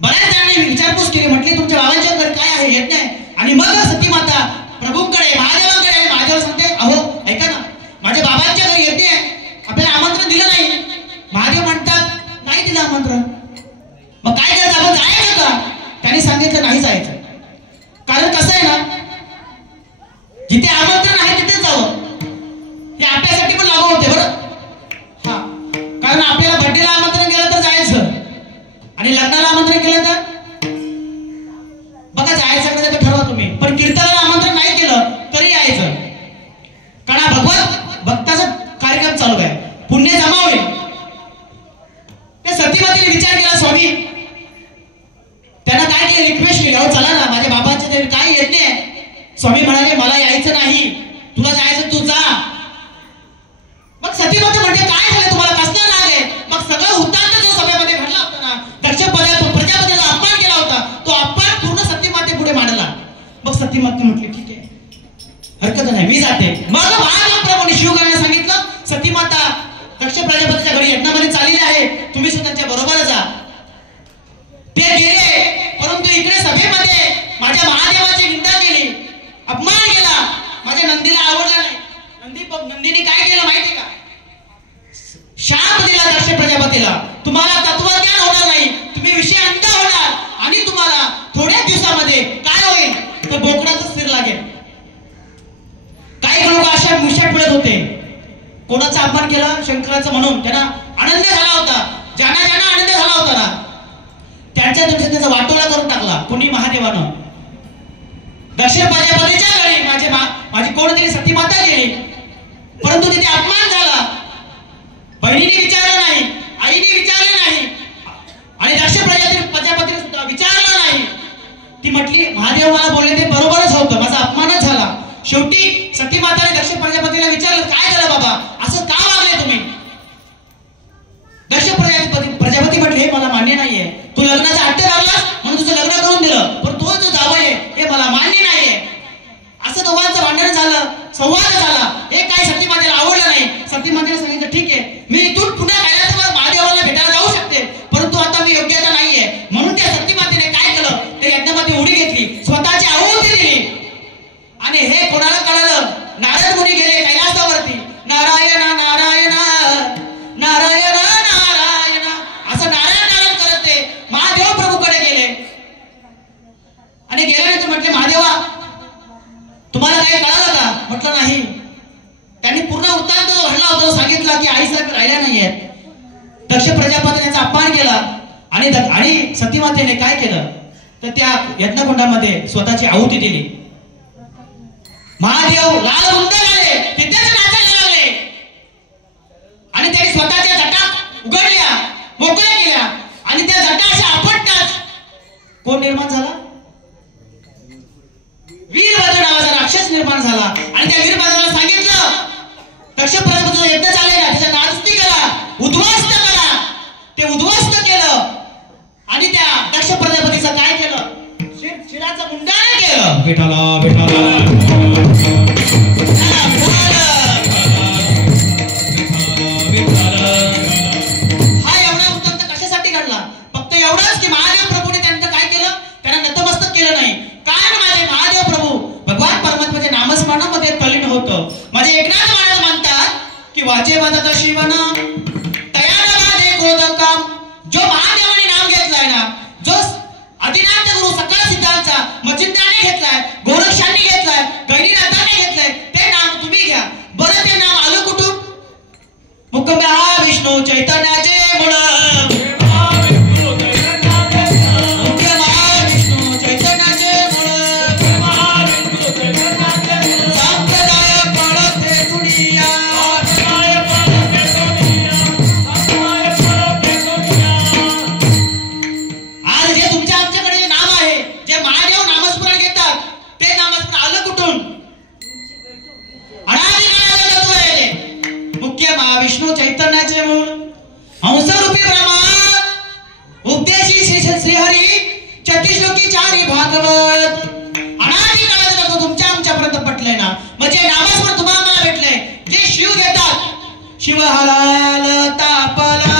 बऱ्याच जणांनी विचारपूस केली, म्हटली तुमच्या बाबांच्या घरी काय आहे, यज्ञ आहे. आणि मग सतीमाता प्रभूंकडे महादेवांकडे महादेव सांगते, अहो ऐका ना, माझ्या बाबांच्या घरी यज्ञ आहे, आपल्याला आमंत्रण दिलं नाही. महादेव म्हणतात नाही दिलं आमंत्रण. मग काय करायचं, आपण जायचं का? त्यांनी सांगितलं नाही जायचं. कारण कसं आहे ना, जिथे आमंत्रण आहे तिथेच जावं, हे आपल्यासाठी पण लागू होते बरं. हा, कारण आपल्याला बर्थडेला आमंत्रण केलं तर जायचं आणि लग्नाला आमंत्रण केलं तर बघा जायचं का ते ठरवा तुम्ही. पण कीर्तनाला आमंत्रण नाही केलं तरी यायचं, कारण हा भगवत भक्ताचा कार्यक्रम चालू आहे, पुण्य जमा होईल. ते सतीमातेने विचार केला स्वामी, त्यांना काय केलं, रिक्वेस्ट केली, अहो चला ना माझ्या बाबांच्या घरी काय यज्ञ आहे. स्वामी म्हणाले मला यायचं नाही, तुला जायचं तू जा. मग सतीमाते म्हणते काय झालं तुम्हाला, कसला राग आहे? मग सगळं वृत्तांत जो सभेमध्ये घडला होता ना, दक्ष प्रजापतीचा अपमान केला होता, तो अपमान पूर्ण सतीमाते पुढे मांडला. मग सतीमाते म्हटली ठीक आहे, हरकत नाही, मी जाते. मग महादेवप्रभूंनी शिवगणाला सांगितलं, सतीमाता दक्ष प्रजापतीच्या घरी यज्ञामध्ये चाललेली आहे, तुम्ही सुद्धा त्यांच्या बरोबर जा. ते गेले, परंतु इकडे सभेमध्ये माझ्या महादेवाची निंदा केली, अपमान केला, माझ्या नंदीला आवडला नाही. नंदीने काय केलं माहिती का, शाप दिला दक्ष प्रजापतीला, तुम्हाला तत्वज्ञान होणार नाही, तुम्ही विषय अंध होणार आणि तुम्हाला थोड्या दिवसामध्ये काय होईल तर बोकडाचं स्थिर लागेल. काही लोक अशा मुशात मिळत होते. कोणाचा अपमान केला शंकराचा म्हणून त्यांना आनंद झाला होता, ज्यांना ज्यांना आनंद झाला होता ना त्यांच्या दिवशी त्याचा वाटोळा करून टाकला कोणी महादेवानं. दक्ष प्रजापतीच्या घरी माझी कोणतरी सतीमाता गेली, परंतु तिथे अपमान झाला. बहिणीने विचारलं नाही, आईने विचारलं नाही आणि दक्ष प्रजापतीने सुद्धा विचारलं नाही. ती म्हटली महादेव मला बोलले ते बरोबरच होतं, माझा अपमानच झाला. शेवटी सतीमाताने दक्ष प्रजापतीला विचारलं काय झालं बाबा, असं का वागले तुम्ही? दक्ष प्रजापती म्हटले हे मला मान्य नाहीये, तू लग्नाचा हट्ट धरलास म्हणून तुझं लग्न करून दिलं, पण तो जो जावई आहे हे मला मान्य नाहीये. असं दोघांचं भांडण झालं, संवाद झाला. हे काय सतीमातेला आवडलं नाही. सतीमातेने सांगितलं ठीक आहे, मी इथून पुन्हा कैलासावर महादेवाला भेटायला जाऊ शकते, परंतु आता मी योग्यता नाहीये. म्हणून त्या सतीमातेने काय केलं, ते यज्ञामध्ये उडी घेतली, स्वतःची आहुती दिली. आणि हे कोणाला कळलं, नारद मुनी गेले कैलासावरती, नारायण नारायण नारायण नारायण असं नारायण करत ते महादेव प्रभूकडे गेले. आणि गेल्यानंतर म्हटले महादेवा तुम्हाला काही कळालं का? म्हटलं नाही. त्यांनी पूर्ण वृत्तांत जो घडला होता सांगितला की आईसाहेब राहिल्या नाहीयेत. दक्ष प्रजापतीने अपमान केला आणि सतीमातेने काय केलं तर त्या यज्ञकुंडामध्ये स्वतःची आहुती दिली. महादेव लाल गुंड झाले, तिथेच नाचायला लागले आणि त्यांनी स्वतःच्या जटा उघडल्या, मोकळ्या केल्या आणि त्या जटा अशा आपटताच कोण निर्माण झाला? वीरभद्र नावाचा राक्षस निर्माण झाला. आणि त्या वीरभद्राला सांगितलं दक्ष प्रजापतीचा यज्ञ चाललेला, त्याच्या नादस्ती करा, उद्ध्वस्त करा. ते उद्ध्वस्त केलं आणि त्या दक्ष प्रजापतीचं काय केलं, शिराचा मुंडाने केलं. विठाला विठाला हा एवढा वृत्तांत कशासाठी घडला? फक्त एवढंच की महादेव प्रभूने त्यांचं काय केलं, त्यांना नतमस्तक केलं नाही. कारण माझे महादेव प्रभू भगवान परमात्म्याच्या नामस्मरणामध्ये तल्लीन होतं. माझे एकनाथ महाराज म्हणतात की वाचे वाचा शिवन तयार वादे क्रोधकाम. जो महादेवाने नाम घेतलाय ना, जो आदिनाथ गुरु सकळ सिद्धांचा मचिंदाने घेतलाय, गोरक्षांनी घेतलाय, गैरीनाथाने घेतलाय, ते नाम तुम्ही घ्या. बरं ते नाम आलं कुठून? मुक्कम हा विष्णू चैतन्याचे मुळ. भागवत अनादी काळात तुमच्या आमच्यापर्यंत पटलंय ना. म्हणजे नामस्मरण तुम्हाला मला भेटलंय. जे शिव घेतात शिव हलाल तापला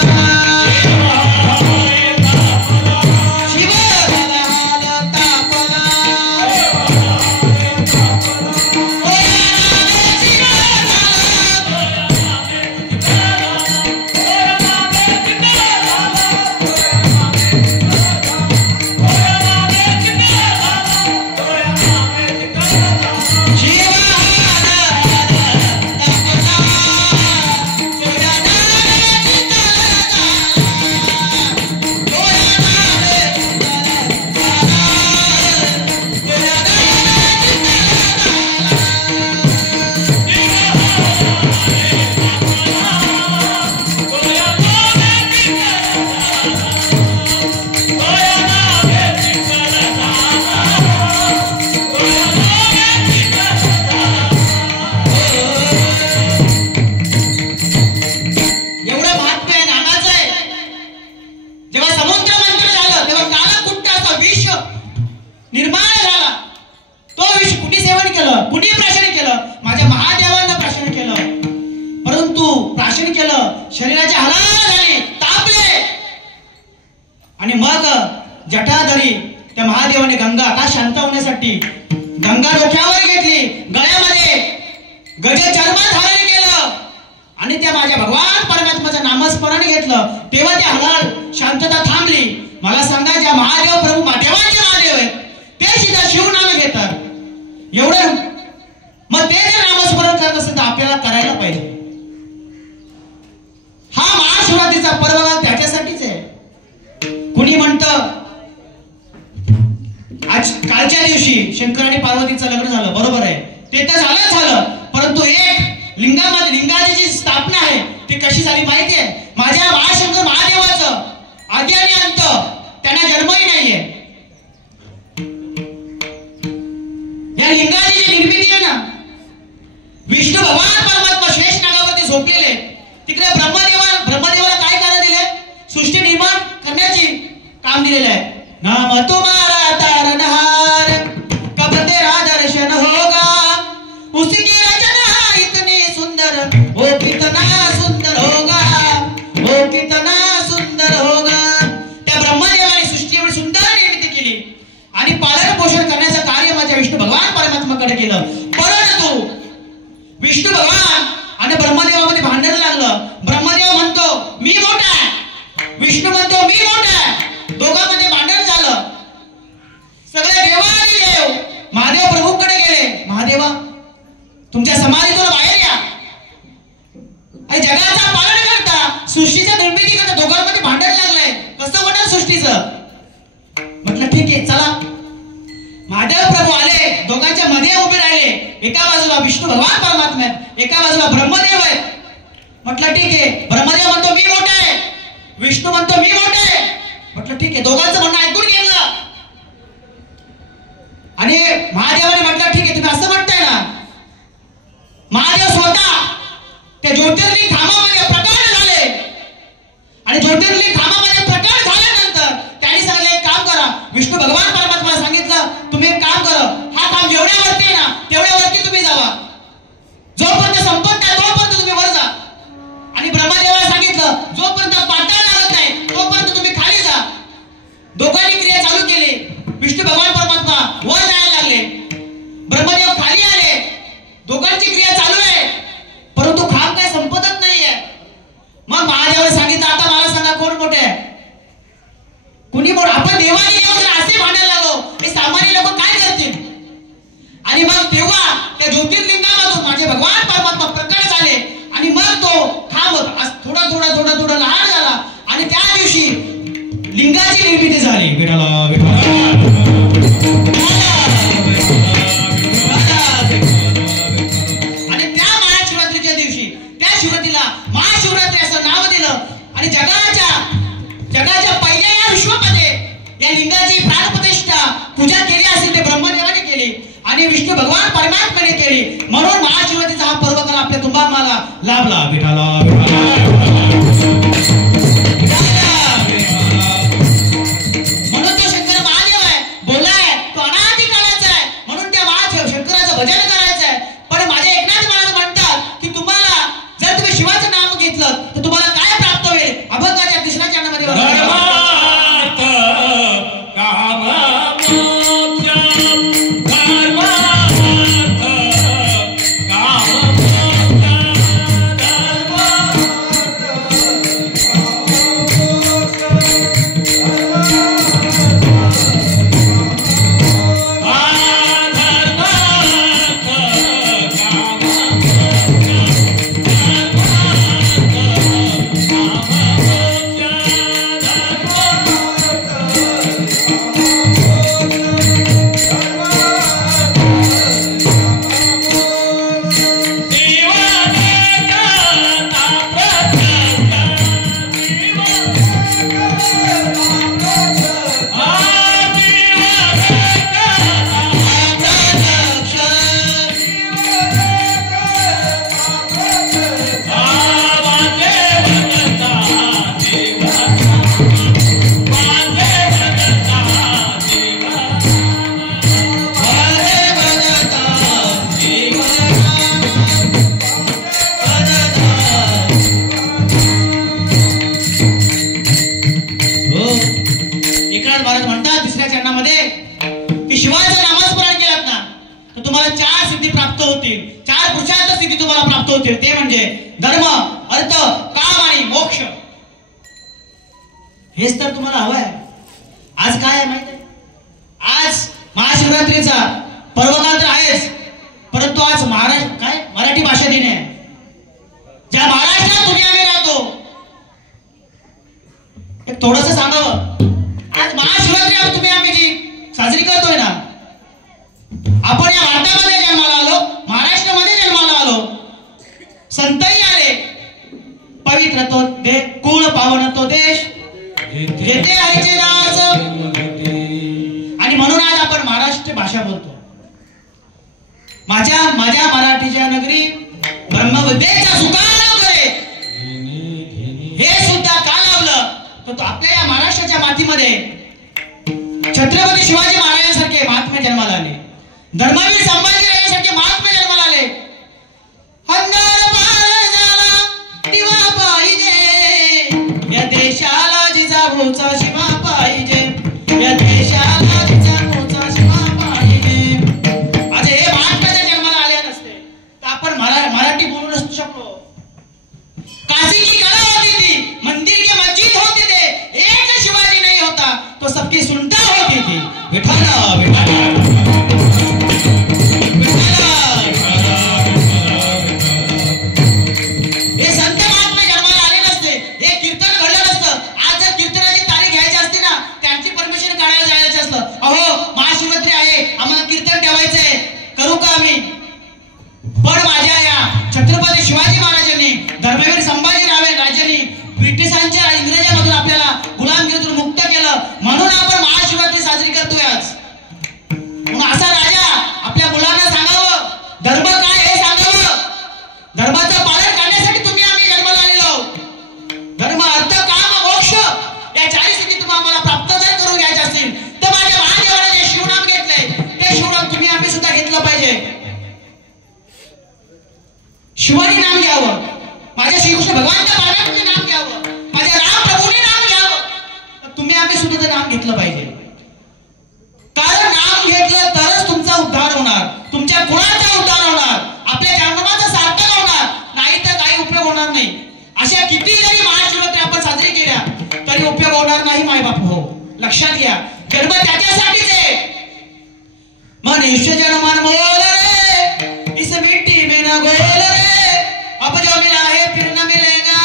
शरीराचे हलाल झाले, तापले. आणि मग जटाधारी त्या महादेवाने गंगा का शांत होण्यासाठी गंगा डोक्यावर घेतली, गळ्यामध्ये गजचर्म धारण केलं आणि त्या माझ्या भगवान परमात्म्याचं नामस्मरण घेतलं. तेव्हा ते हलाल शांतता थांबली. मला सांगा, ज्या महादेव प्रभू देवाचे महादेव आहेत ते सुद्धा शिवनाम घेतात. एवढं मग ते जर नामस्मरण करत असेल तर आपल्याला करायला पाहिजे. हा महाशिवरात्रीचा पर्व त्याच्यासाठीच आहे. कुणी म्हणतं आज कालच्या दिवशी शंकर आणि पार्वतीचं लग्न झालं, बरोबर आहे, ते तर झालं, परंतु एक लिंगामध्ये लिंगाची जी स्थापना आहे ती कशी झाली माहिती आहे? माझ्या महाशंकर महादेवाचं आदी आणि अंत, त्यांना जन्मही नाहीये. या लिंगाची जी निर्मिती आहे ना, विष्णू भगवान परमात्मा शेष नागावरती झोपलेले. तिकडे ब्रह्मदेवाला काय कार्य दिले? सृष्टी निर्माण करण्याची काम दिलेलं आहे. नाम तुम्हारा तारनहार, कब तेरा दर्शन होगा, उसी की रचना इतनी सुंदर, वो कितना सुंदर होगा, वो कितना सुंदर होगा. त्या ब्रह्मदेवाने सृष्टीवर सुंदर निर्मिती केली आणि पालन पोषण करण्याचं कार्य माझ्या विष्णू भगवान परमात्माकडे केलं. परंतु विष्णू भगवान आणि ब्रह्मदेवामध्ये भांडण लागलं. ब्रह्मदेव म्हणतो मी मोठा आहे, विष्णू म्हणतो मी मोठा आहे. दोघांमध्ये भांडण झालं. सगळे देवादी देव महादेव प्रभूकडे गेले. महादेवा, तुमच्या समाधीतून बाहेर या आणि जगाचा पालन करता, सृष्टीचं निर्मिती करता, दोघांमध्ये भांडण लागलंय, कसं होणार सृष्टीचं? म्हटलं ठीक आहे, चला. महादेव प्रभू आले, दोघांच्या मध्ये उभे राहिले. एका बाजूला विष्णू भगवान परमात्मा आहेत, एका बाजूला ब्रह्मदेव आहेत. म्हटलं ठीक आहे. ब्रह्मदेव म्हणतो मी मोठा आहे, विष्णू म्हणतो मी मोठा आहे. म्हटलं ठीक आहे, दोघांचं म्हणणं ऐकून घेतलं आणि महादेवाने म्हटलं ठीक आहे, तुम्ही असं म्हणताय ना. महादेव स्वतः त्या ज्योतिर्लिंग खांबामध्ये प्रकट झाले आणि ज्योतिर्लिंग खांबामध्ये प्रकट झाल्यानंतर त्यांनी सांगितलं एक काम करा. विष्णू भगवान परमात्माला सांगितलं तुम्ही एक काम करा, हा खांब जेवढ्यावरती आहे ना तेवढ्यावरती तुम्ही जावा, जोपर्यंत संपत नाही तोपर्यंत तुम्ही वर जा. आणि ब्रह्मदेवाला सांगितलं जोपर्यंत पाताळ लागत नाही तोपर्यंत तुम्ही खाली जा. दोघांनी क्रिया चालू केली. विष्णू भगवान परमात्मा वर जायला लागले, ब्रह्मदेव खाली आले. दोघांची क्रिया चालू आहे, परंतु खांब काय संपतच नाहीये. मग महादेवाने सांगितलं आता मला सांगा कोण मोठे आहे? कुणी मोठं? आपण देवानी देव असे भांडायला लागलो, हे सामान्य लोक काय करतील? आणि मग तेव्हा त्या ज्योतिर्लिंगामधून माझे भगवान परमात्मा प्रकट झाले आणि मग तो खांब थोडा लहान झाला आणि त्या दिवशी लिंगाची निर्मिती झाली. आणि त्या महाशिवरात्रीच्या दिवशी त्या शिवरात्रीला महाशिवरात्री असं नाव दिलं. आणि जगाच्या पहिल्या या विश्वामध्ये या लिंगाची प्राणप्रतिष्ठा पूजा केली असेल ते ब्रह्मदेवाने केली आणि विष्णू भगवान परमात्म्याने केली. म्हणून महाशिवरात्रीचा हा पर्व करा आपल्या तुम्हाला लाभला. म्हणून तो शंकर महादेव आहे, बोलाय तो बोलतील ते म्हणजे धर्म, अर्थ, काम आणि मोक्ष. हेच तर तुम्हाला हवं आहे. आज काय आहे माहिती आहे? आज महाशिवरात्रीचा पर्वकाल तर आहेच, परंतु आज महाराष्ट्र काय मराठी भाषा दिन आहे. ज्या महाराष्ट्रात तुम्ही आम्ही राहतो, एक थोडंसं सांगावं. आज महाशिवरात्री तुम्ही आम्ही जी साजरी करतोय ना, आपण या भारतामध्ये जन्माला आलो, महाराष्ट्रामध्ये जन्माला आलो, संतही आले, पवित्र तो दे कुळ पावन तो देश घेते हरीचे दास, आणि म्हणून आज आपण महाराष्ट्र भाषा बोलतो. माझ्या मराठीच्या नगरी ब्रह्मविद्येचा सुकान करे, हे सुद्धा का लावलं तर आपल्या या महाराष्ट्राच्या मातीमध्ये छत्रपती शिवाजी महाराजांसारखे महात्मे जन्माला आले, धर्मवीर संभाजीराजांसारखे महात्मे जन्माला आले. अंधार पार झाला दिवा पाहिजे, या देशाला जिजाऊचा शिवा पाहिजे, या देशाला जिजाऊचा शिवा पाहिजे. आज हे महाराष्ट्राच्या जन्माला आले नसते तर आपण मराठी बोलू नसू शकलो. काशी की कला होती थी, मंदिर की मस्जिद होती थे, एक शिवाजी नहीं होता तो सबकी सुनता होती थी. विठाला विठाला छत्रपती शिवाजी महाराजांनी, धर्मवीर संभाजीराजांनी ब्रिटिशांच्या इंग्रजांमधून आपल्याला गुलामगिरीतून मुक्त केलं, म्हणून आपण महाशिवरात्री साजरी करतोय आज. म्हणून असा राजा आपल्या मुलांना सांगावं, धर्म काय हे सांगावं. धर्माचं पालन करण्यासाठी तुम्ही आम्ही जन्माला आलेलो. धर्म, अर्थ, काम, मोक्ष या चारी स्थिती तुम्हाला आम्हाला प्राप्त जर करून घ्यायचे असतील तर माझ्या महादेवाने जे शिवनाम घेतले ते शिवनाम तुम्ही आम्ही सुद्धा घेतलं पाहिजे. शिवानी नाम घ्यावं, माझ्या श्रीकृष्ण भगवानच्या पारण्याचे नाम घ्यावं, माझ्या राम प्रभूने नाम घ्यावं, तर तुम्ही आम्ही सुद्धा ते नाम घेतलं पाहिजे. कारण नाम घेतलं तरच तुमचा उद्धार होणार, तुमच्या कुळाचा उद्धार होणार, आपल्या जन्माचा सार्थक होणार, नाही तर काही उपयोग होणार नाही. अशा किती जरी महाशिवरात्री आपण साजरी केल्या तरी उपयोग होणार नाही माय बापू. हो, लक्षात घ्या, जन्म त्याच्यासाठीच आहे. मनुष्य जन्मान मोल रे, इस मिट्टी में न गोल रे, अब जो मिला है फिर न मिलेगा,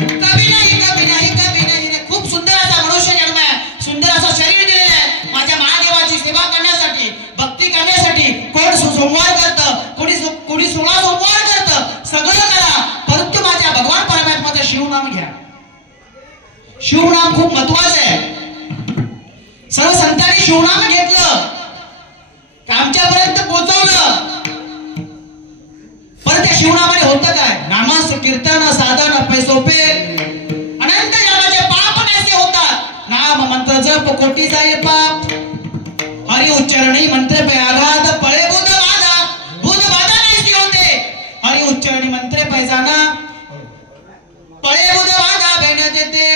कभी नहीं कभी नहीं कभी नहीं. खूप सुंदर असा मनुष्य जन्म आहे, सुंदर असं शरीर दिलेलं आहे माझ्या महादेवाची सेवा करण्यासाठी, भक्ती करण्यासाठी. कोण सोमवार करतं, कोणी 16 सोमवार करतं, सगळं करा, परंतु माझ्या भगवान परमात्म्याचं शिवनाम घ्या. शिवनाम खूप महत्वाचं आहे. सर्व संतांनी शिवनाम घेतलं, आमच्यापर्यंत पोहोचवलं, पण त्या शिवनामध्ये होतं काय? नामस कीर्तन साधन पैसोपे अनंत जन्माचे पाप नसे होतात. नाम मंत्र जप कोटी जाए पाप, हरि उच्चारणी मंत्र पे आघात पळे बुध बाधा नैसी होते. हरि उच्चारणी मंत्र पे जाना पळे बुध बाधा भेट देते.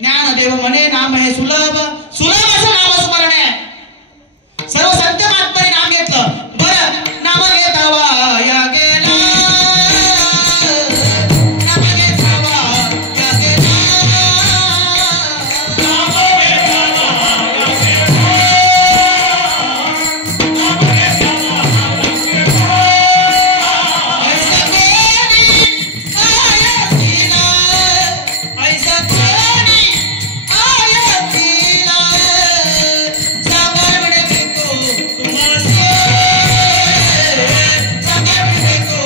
ज्ञानदेव म्हणे नाम हे सुलभ, सुलभ असं नामस्मरण आहे. सर्व संत महात्म्यांनी नाम घेतलं. बरं, नाम घेतावा या गेला, नाम घेतावा या गेला, नाम घेतावा या गेला, नाम घेतावा या गेला. ऐसा कोणी आयतीला साबरडे को तुम्हारे साबरडे को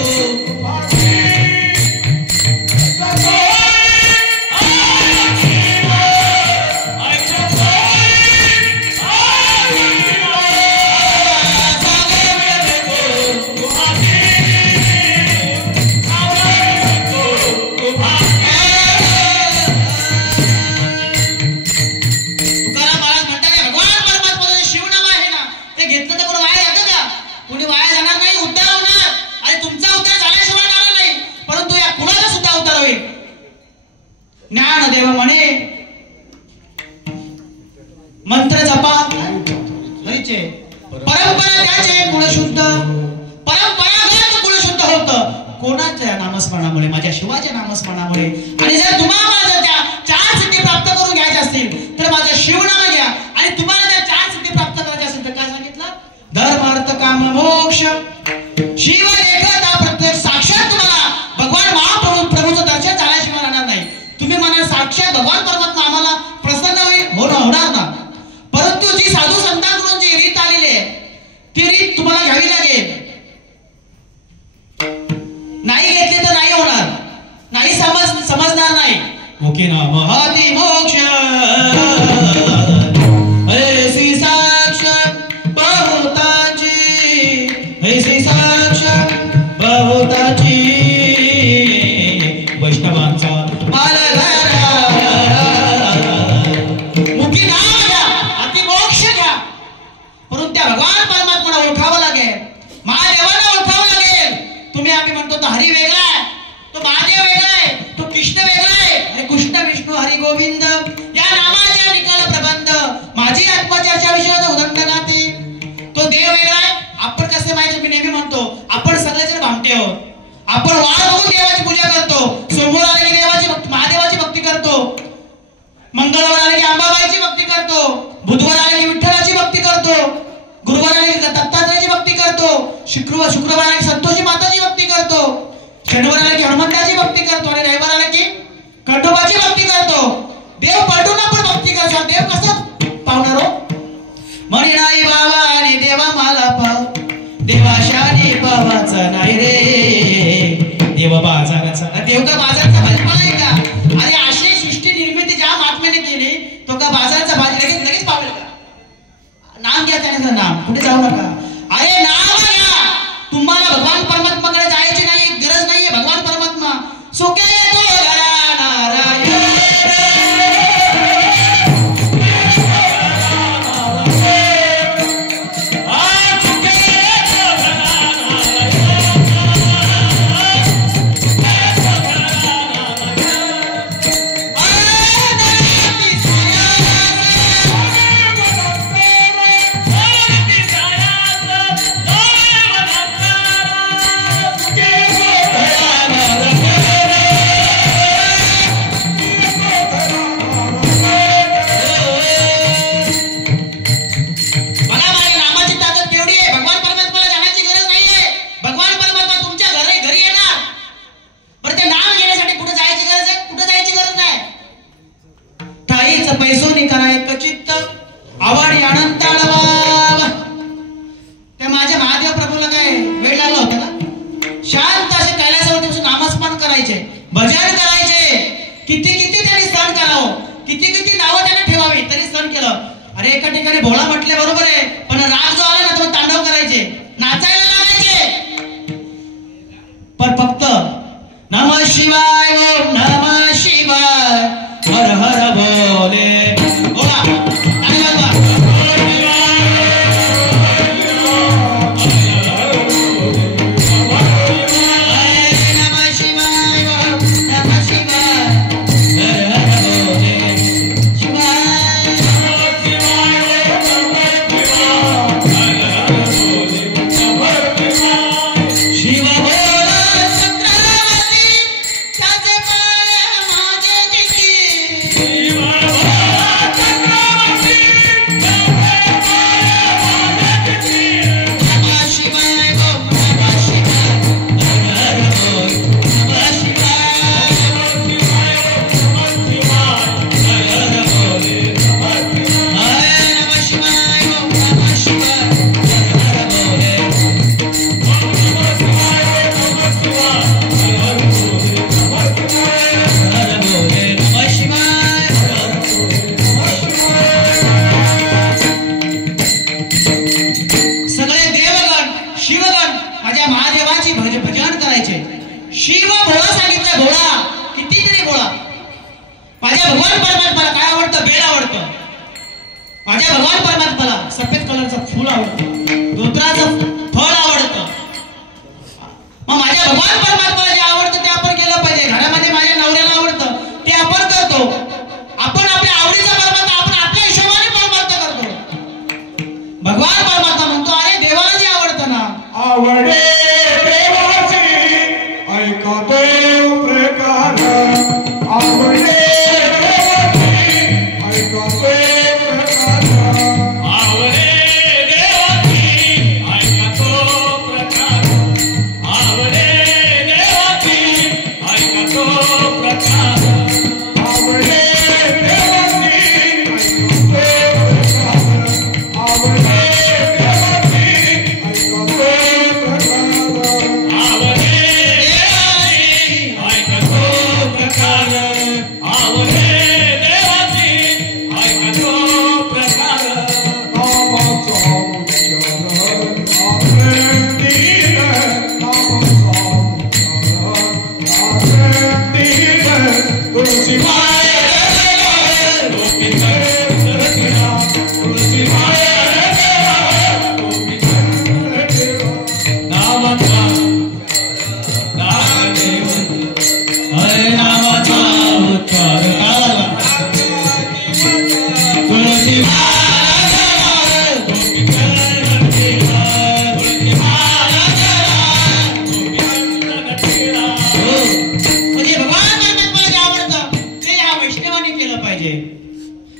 ज्ञानदेव म्हणे मंत्र जपा हरीचे, परंपरा त्याचे कुळ शुद्ध, परंपरागत कुळ शुद्ध होतं. कोणाच्या नामस्मरणामुळे? माझ्या शिवाच्या नामस्मरणामुळे. आणि जर तुम्हाला त्या 4 सिद्धी प्राप्त करून घ्यायच्या असतील तर माझं शिवनाम घ्या. आणि तुम्हाला त्या 4 सिद्धी प्राप्त करायच्या असतील तर काय सांगितलं? धर्म अर्थ काम मोक्ष. शिव देखता प्रत्येक साक्षात तुम्हाला भगवान महाप्रभू प्रभूचं दर्शन झाल्याशिवाय राहणार नाही. तुम्ही म्हणाल साक्षात भगवान परमात्मा आम्हाला प्रसन्न होणार ना. परंतु जी साधू संतांकडून जी रीत आलेली आहे ती रीत तुम्हाला घ्यावी लागेल. नाही घेतली तर नाही होणार, नाही समजणार नाही. ओके ना. महाती मोक्ष ऐसी साक्षात बहुताची, ऐसी साक्षात बहुताची वैष्णवांचा मालधारा. मुखी नाम घ्या, अति मोक्ष घ्या, परंतु त्या भगवान परमात्म्याला ओळखावं लागेल, महादेवाला ओळखावं लागेल. तुम्ही आम्ही म्हणतो तो हरी वेगळा आहे, तो महादेव वेगळा आहे, तो कृष्ण वेगळा आहे. अरे कृष्ण विष्णू हरी गोविंद या नामाच्या निकाल प्रबंध माझी आत्मचर्चा विषयात उदंड गाते. तो देव वेगळा आहे. आपण कसे माहिती, मी नेहमी म्हणतो आपण सगळेजण भामटे आहोत. आपण वाळ बघून देवाची पूजा करतो. सोमवार आले की देवाची भक्ती, महादेवाची भक्ती करतो. मंगळवार आले की अंबाबाईची भक्ती करतो. बुधवार आले की विठ्ठलाची भक्ती करतो. गुरुवार आले की दत्तात्रयाची भक्ती करतो. शुक्रवार आले की संतोषी माताची भक्ती करतो. शनिवार आले की हनुमंताची भक्ती करतो. आणि रविवार आले की खंडोबाची भक्ती करतो. देव पलटून आपण भक्ती करतो. देव कसं पावणार हो? म्हणे नाही बाबा आणि देवा मला पाव, देवाशाने पावाचा नाही रे. देव बाजाराचा, देव का बाजाराचा भाजीपाला आहे का? आणि अशी सृष्टी निर्मिती ज्या महात्म्याने केली तो का बाजाराचा भाजी लगेच पावेल का? नाम घ्या त्याने, नाम कुठे जाऊ नका. अरे नाम घ्या. तुम्हाला भगवान परमात्माकडे जायची नाही गरज नाहीये. भगवान परमात्मा सुखे येतो घरा नारायण. पैसोनी करा एक चित्त आवडी अनंताळ बाबा. त्या माझ्या महादेव प्रभूला काय वेळ लागला होता का? शांत असे कैलासावरती बसून नामस्मरण करायचे, भजन करायचे. किती त्यांनी सण करावं, किती नावं त्याने ठेवावी तरी सण केलं. अरे एका ठिकाणी भोळा म्हटले बरोबर आहे, पण राग जो आला ना तो तांडव करायचे, नाचायला लागायचे. पण फक्त नमः शिवाय ओम नमः शिवाय हर हर बोले. बोला काय बाबा. नमः शिवाय ओम नमः शिवाय हर हर बोले. शिवाय शिव बोला चक्रवर्ती त्याचे पाय माझे जिकी. शिव भोळा सांगितलं. भोळा कितीतरी भोळा. माझ्या भगवान परमात्माला काय आवडतं? बेल आवडतं. माझ्या भगवान परमात्माला सफेद कलरचं फूल आवडतं, धोत्राचं फळ आवडतं. मग माझ्या भगवान परमात्माला जे आवडतं ते आपण केलं पाहिजे. घरामध्ये माझ्या नवऱ्याला आवडतं ते आपण करतो. आपण आपल्या आवडीचा परमात्मा आपण आपल्या हिशोबाने परमात्मा करतो. भगवान परमात्मा म्हणतो अरे देवाला जे आवडतं ना आवडे देवाची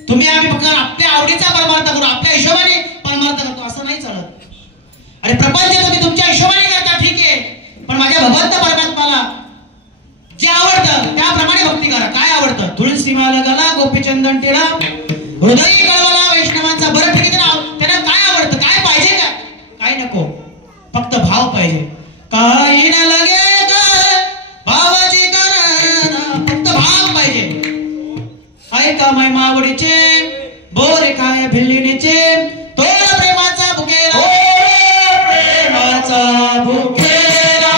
तुम्ही आम्ही फक्त आपल्या आवडीचा परमार्थ करू, आपल्या हिशोबाने परमार्थ करतो असं नाही चालत. अरे प्रपंच तुम्ही तुमच्या हिशोबाने करता ठीक आहे, पण माझ्या भगवंत परमात्माला जे आवडतं त्याप्रमाणे भक्ती करा. काय आवडतं? तुळशी माला गला, गोपीचंदन टिळा, हृदय कळवला वैष्णवांचा. बरं ठीक आहे, त्यांना काय आवडतं? काय पाहिजे? काय नको, फक्त भाव पाहिजे. काही न लगे भावाची करा, फक्त भाव पाहिजे. ऐका मै मावडीचे बोरे काय भिल्लीनेचे, तोड प्रेमाचा बुकेला, प्रेमाचा बुकेला,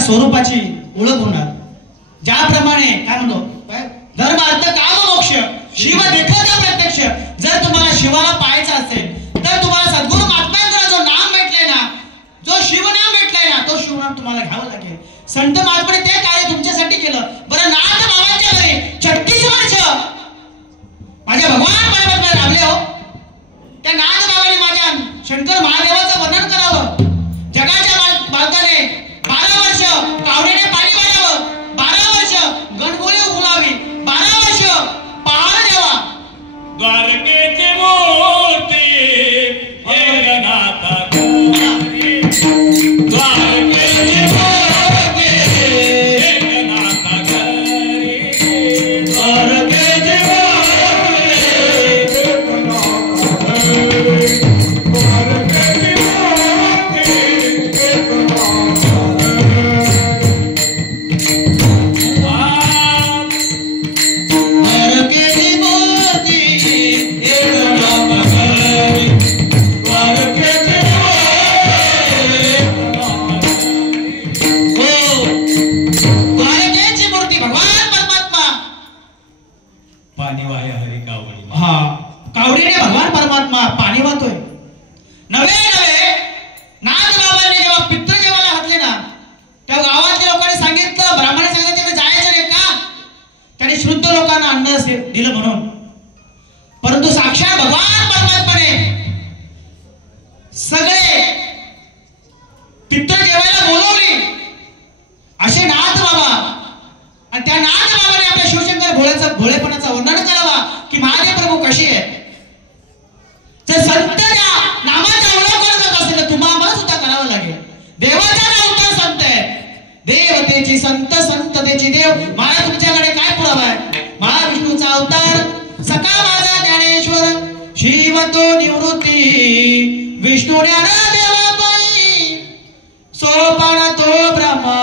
स्वरूपाची ओळख होणार. ज्याप्रमाणे काय म्हणतो, धर्म अर्थ काम मोक्ष शिव देखत प्रत्यक्ष. जर तुम्हाला शिवाला पाहायचं असेल तर तुम्हाला सद्गुरू महात्म्यांकडे जो नाम भेटले ना, जो शिवनाम भेटलाय ना, तो शिवनाम तुम्हाला घ्यावं लागेल. संत महात्म्याने ते कार्य तुमच्यासाठी केलं. बरं, नाथ बाबांच्या घरी 36 वर्ष माझ्या भगवान परमात्मा राबले हो. त्या नाथ बाबांनी माझ्या शंकर महादेवाचं वर्णन करावं. जगाच्या बालकाने 12 वर्ष कावडीने पाणी वाढावं, 12 वर्ष गणगोळी उगलावी, 12 वर्ष पहाड द्यावा. द्वारकेची मूर्ती एकनाथा घरी, द्वारकेची मूर्ती एकनाथा घरी, द्वारकेची मूर्ती एकनाथा घरी, द्वारकेची मूर्ती एकनाथा कावडीने भगवान परमात्मा पाणी वाहतोय. नवे नाथ बाबांनी जेव्हा पितृ जेवायला घातले ना, तेव्हा गावातल्या लोकांनी सांगितलं, ब्राह्मणाने सांगितलं तिकडे जायचं नाही का? त्यांनी शुद्ध लोकांना अन्न दिलं म्हणून. परंतु साक्षात भगवान परमात्माने सगळे पितृ जेवायला बोलवली असे नाथ बाबा. आणि त्या नाथ बाबाने आपल्या शिवशंकर भोळेपणाचं वर्णन करावा की महादेव प्रभू कशी आहे. जर संत त्या नामाचा ओळख करत असेल तर तुम्हाला सुद्धा करावं लागेल. देवाचा नाव तर संत आहे, देवतेची संत, संततेची देव. मला तुमच्याकडे काय पुरावा आहे? महाविष्णूचा अवतार सखा माझा ज्ञानेश्वर, शिव तो निवृत्ती, विष्णू ज्ञान देवा पायी, सोपान तो ब्रह्मा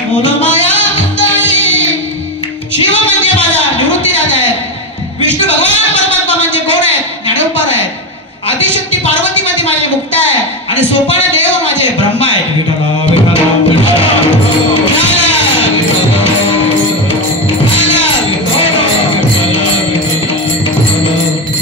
मूल माया. शिव म्हणजे माझा निवृत्ती राजा आहे, आणि सोपान देव माझे ब्रह्मा आहेत. विठ्ठला विठ्ठला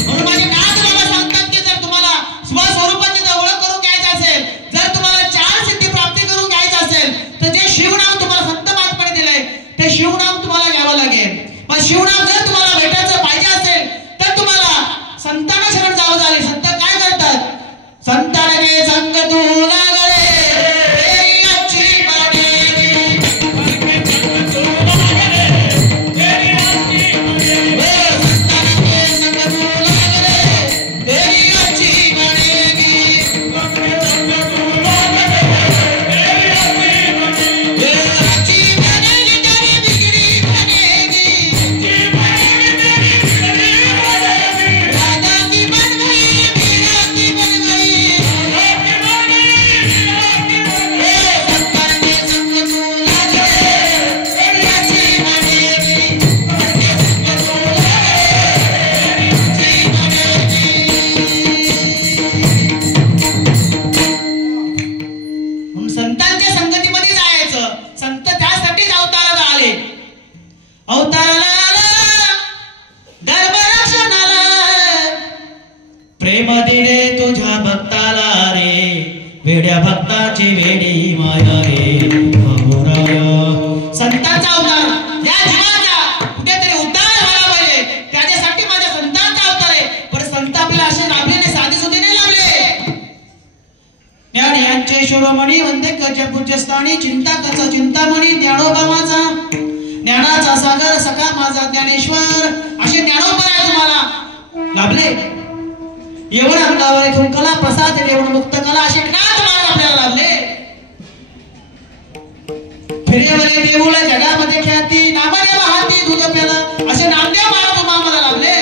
म्हणून माझे नाथ बाबा सांगतात की जर तुम्हाला स्वस्वरूपाची ओळख करून घ्यायची असेल, जर तुम्हाला 4 सिद्धी प्राप्ती करून घ्यायची असेल, तर जे शिवनाम तुम्हाला संत महात्म्याने दिलंय ते शिवनाम तुम्हाला घ्यावं लागेल. पण शिवनाम जर तुम्हाला भेटायचं पाहिजे असेल तर तुम्हाला संतांना शरण जावं लागेल. संत काय करतात? संतांने संग तू लागले तेरी अच्छी बनेगी. संतांने संग तू लागले तेरी अच्छी बनेगी. अच्छी बनेगी तेरी बिगड़ी बनेगी. राधा की बन गई मीरा की बन गई. संतांने संग तू लागले तेरी अच्छी बनेगी. म्हणून संतांच्या संगतीमध्ये जायचं. संत त्यासाठीच अवताराला आले. अवताराला आला धर्मरक्षणाला, प्रेम दिले तुझ्या भक्ताला रे, वेड्या भक्ताची वेडी माया रे बाबूराया. संतांचा अवतार या जीवाचा कुठेतरी उद्धार व्हायला पाहिजे, त्याच्यासाठी माझ्या संतांचा अवतार आहे. पण संत आपल्याला असे लाभले नाही, साधे सुधे नाही लाभले. ज्ञान यांचे शिरोमणी वंदे कज पूज्यस्थानी, चिंता कचा चिंतामणी ज्ञानोबा माझा, ज्ञानाचा सागर सखा माझा ज्ञानेश्वर. असे ज्ञानोबा आहे तुम्हाला लाभले. एवढं अंगावर घेऊन कला प्रसाद देऊन मुक्त कला असे नाथ महाराज आपल्याला लाभले. फिरेवले देऊळ जगामध्ये ख्याती, नामदेव हाती दूध प्याला असे नामदेव महाराज आम्हाला लाभले.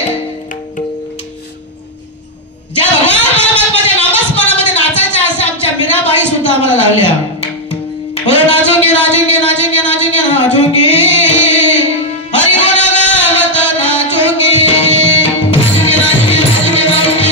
ज्या भगवान परमात्म्याच्या नामस्मरणामध्ये नाचायचे असे आमच्या मीराबाई सुद्धा आम्हाला लाभल्या. नाचूंगे नाचूंगे नाचूंगे नाचूंगे नाचूंगे हरि गुण गावत नाचूंगे. नाचूंगे नाचूंगे नाचूंगे नाचूंगे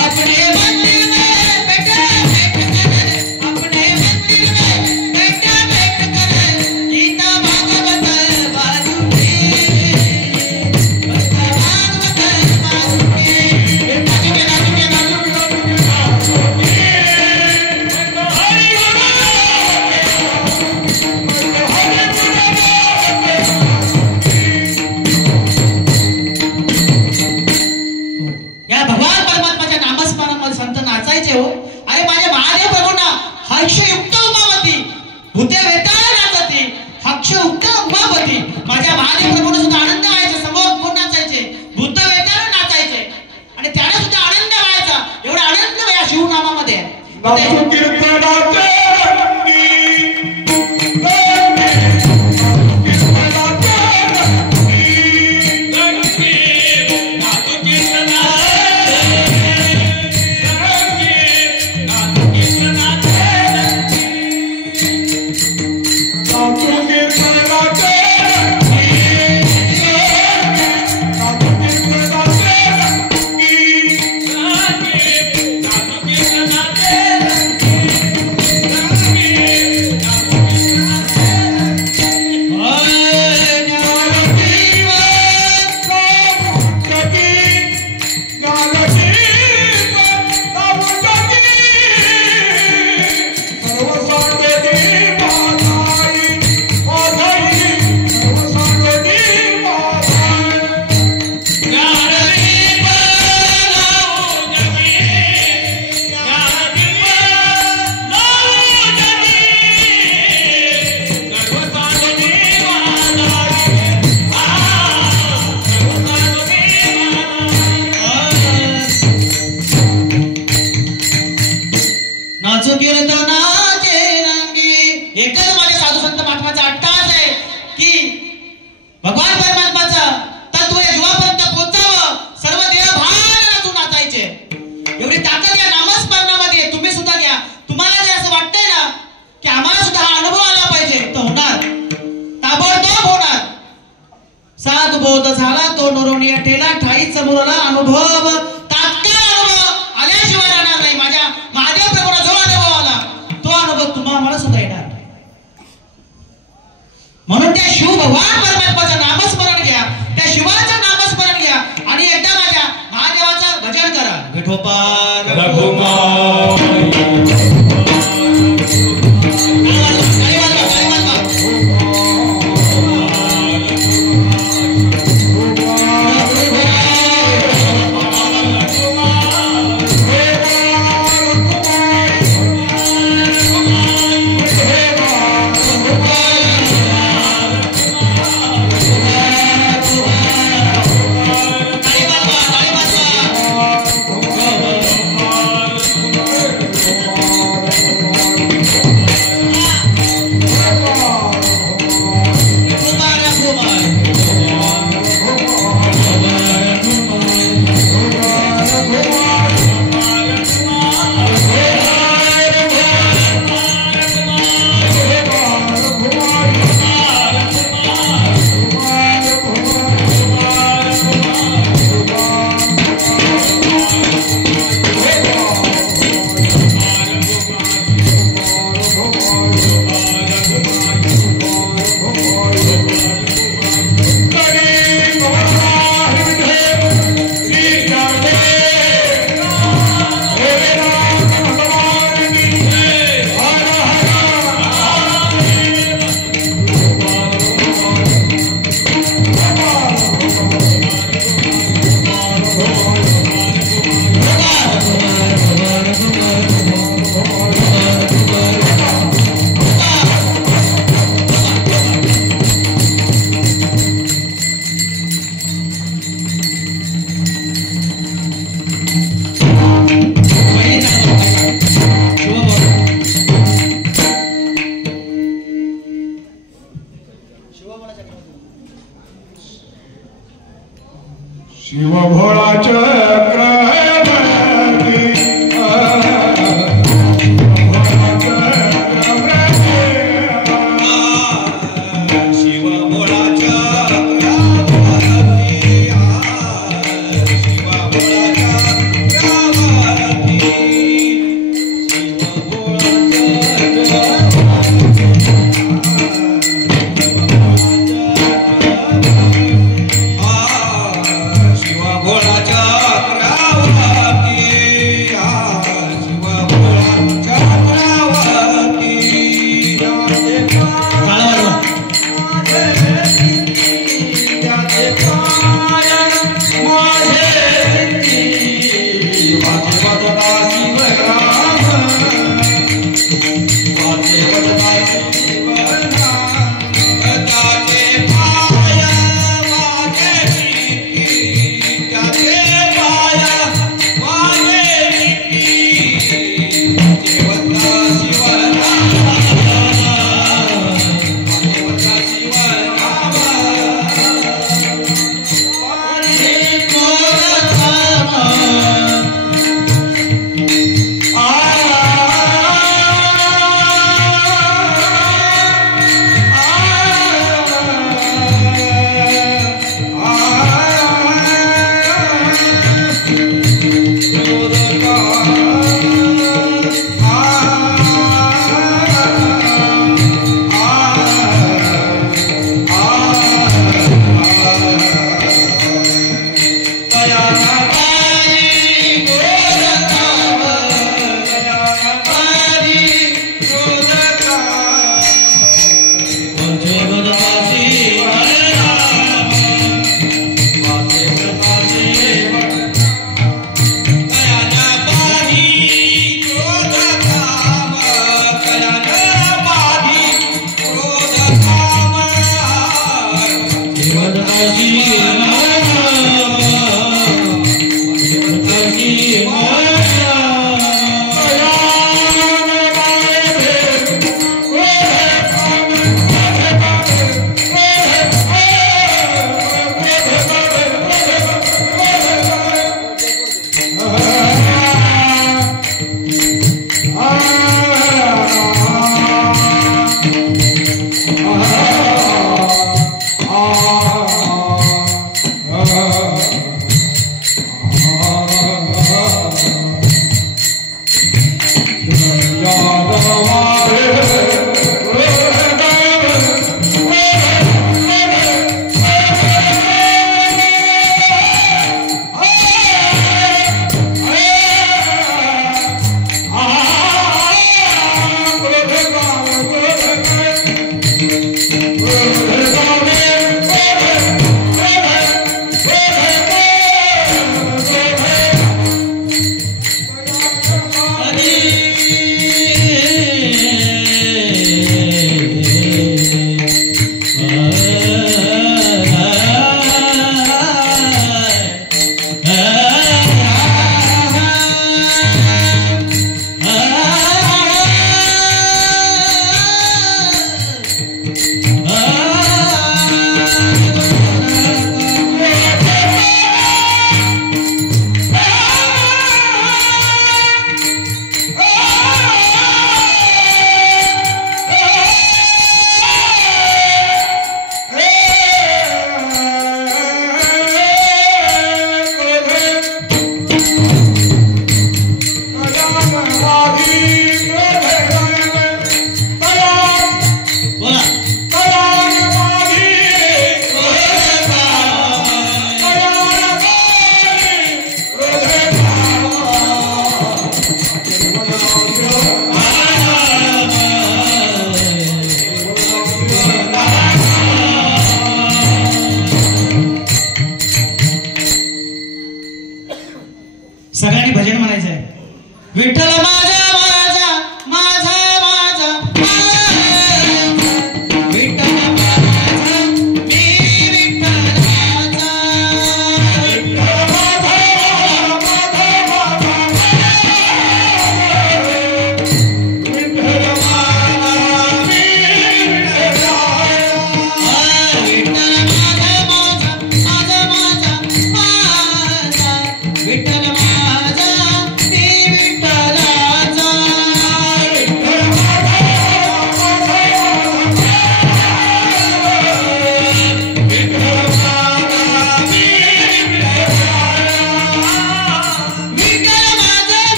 अपने मंदिर में बैठे बैठ कर, अपने मंदिर में बैठे बैठ कर गीता भागवत बाजूंगे, गीता भागवत बाजूंगे. नाचूंगे नाचूंगे नाचूंगे नाचूंगे या भगवान परमात्म्याच्या नामस्मरणामध्ये संत नाचायचे हो. अरे माझ्या महादेव प्रभूंना हर्षयुक्त उमावती भूते वेताळ नाचती, हर्षयुक्त उमावती. माझ्या महादेव प्रभूंना सुद्धा आनंद व्हायचा, समोर कोण नाचायचे, भूत वेताळ नाचायचे आणि त्याला सुद्धा आनंद व्हायचा. एवढा आनंद या शिवनामामध्ये आहे. Thank you. बोध झाला तो नोरवणी ठेला ठाई समोरला अनुभव तात्काळ अनुभव आल्याशिवाय राहणार नाही. माझ्या महादेव प्रभूला जो अनुभव आला तो अनुभव तुम्हाला सुद्धा येणार. म्हणून त्या शिव भगवान परमात्माचं नामस्मरण घ्या, त्या शिवाचं नामस्मरण घ्या आणि एकदा माझ्या महादेवाचं भजन करा. विठोबा शिव भोळा चक्रवर्ती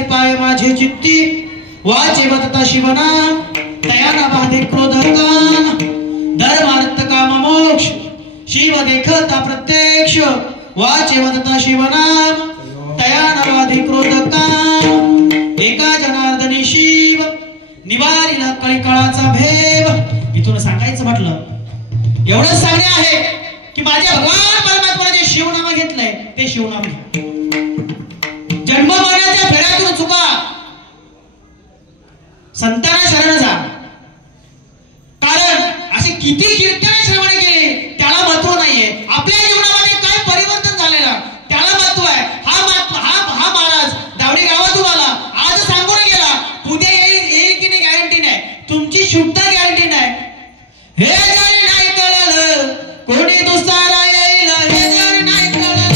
त्याचे पाय माझे चित्ती वाचे वदता शिवनाम तया न बाधे क्रोध काम धर्मार्थ काम मोक्ष शिव देखता प्रत्यक्ष वाचे वदता शिवनाम तया न बाधे क्रोध काम एका जनार्दनी शिव निवारिला कळीकाळाचा भेव. इथून सांगायचं म्हटलं एवढंच सांगणे आहे की माझ्या भगवान परमात्म्याने जे शिवनाम घेतलंय ते शिवनाम घ्या. जन्म मरणाच्या फेऱ्यातून चुका संतांना शरण जा. कारण असे किती कीर्तने श्रवण केले त्याला महत्व नाहीये. आपल्या जीवनामध्ये काय परिवर्तन झालेला त्याला महत्व आहे. हा महाराज दावडी गावातून आला आज सांगून गेला उद्या येईल की नाही गॅरंटी नाही. तुमची सुद्धा गॅरंटी नाही. हे जरी नाही कळलं कोणी दुसरा येईल हे जरी नाही कळलं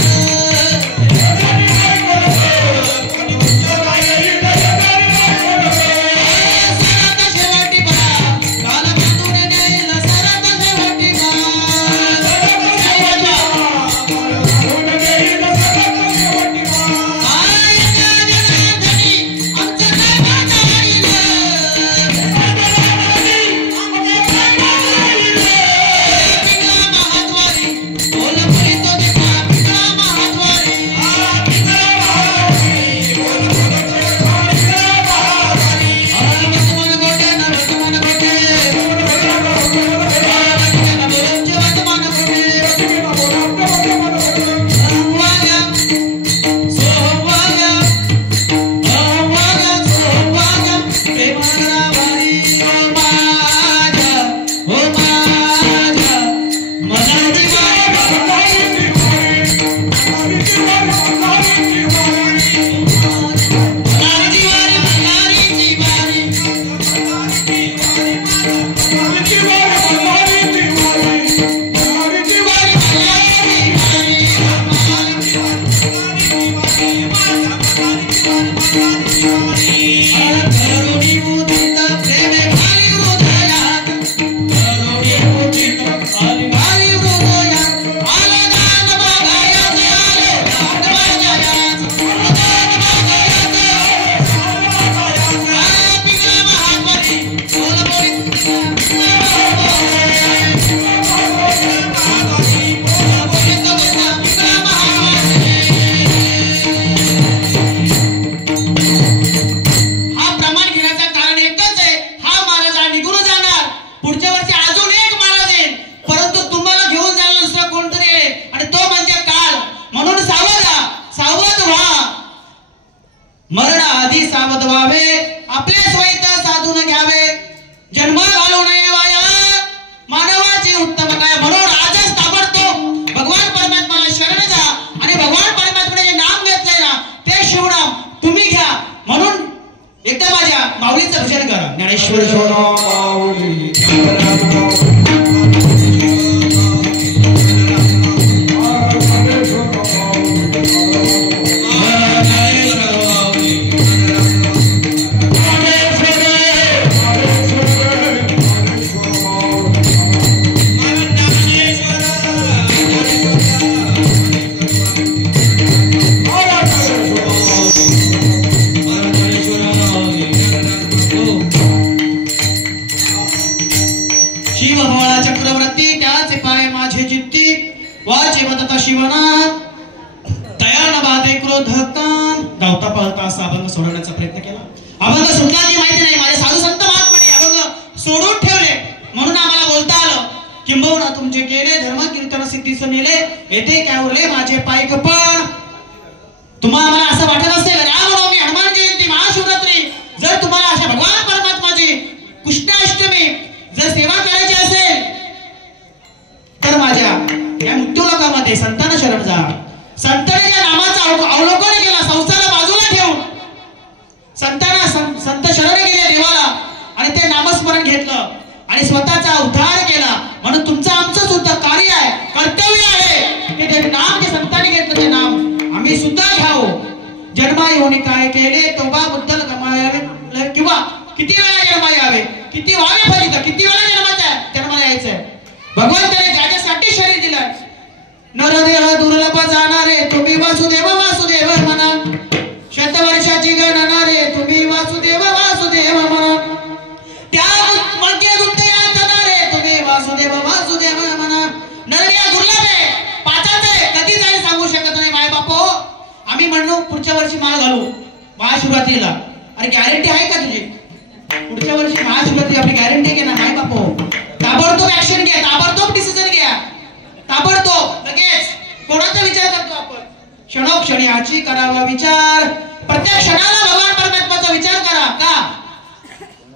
नरदेह दुर्लभ जाणारे तुम्ही वासुदेव वासुदेव म्हणा शतवर्षाची गणना महाशिवरात्रीला. अरे गॅरंटी आहे का तुझी? पुढच्या वर्षी महाशिवरात्री आपली गॅरंटी आहे की ना? नाही बापू. ताबडतोब ऍक्शन घ्या, ताबडतोब डिसिजन घ्या, ताबडतोब लगेच. कोणाचा विचार करतो आपण? क्षणोक्षणी याची करावा विचार. प्रत्येक क्षणाला भगवान परमात्म्याचा विचार करा. का?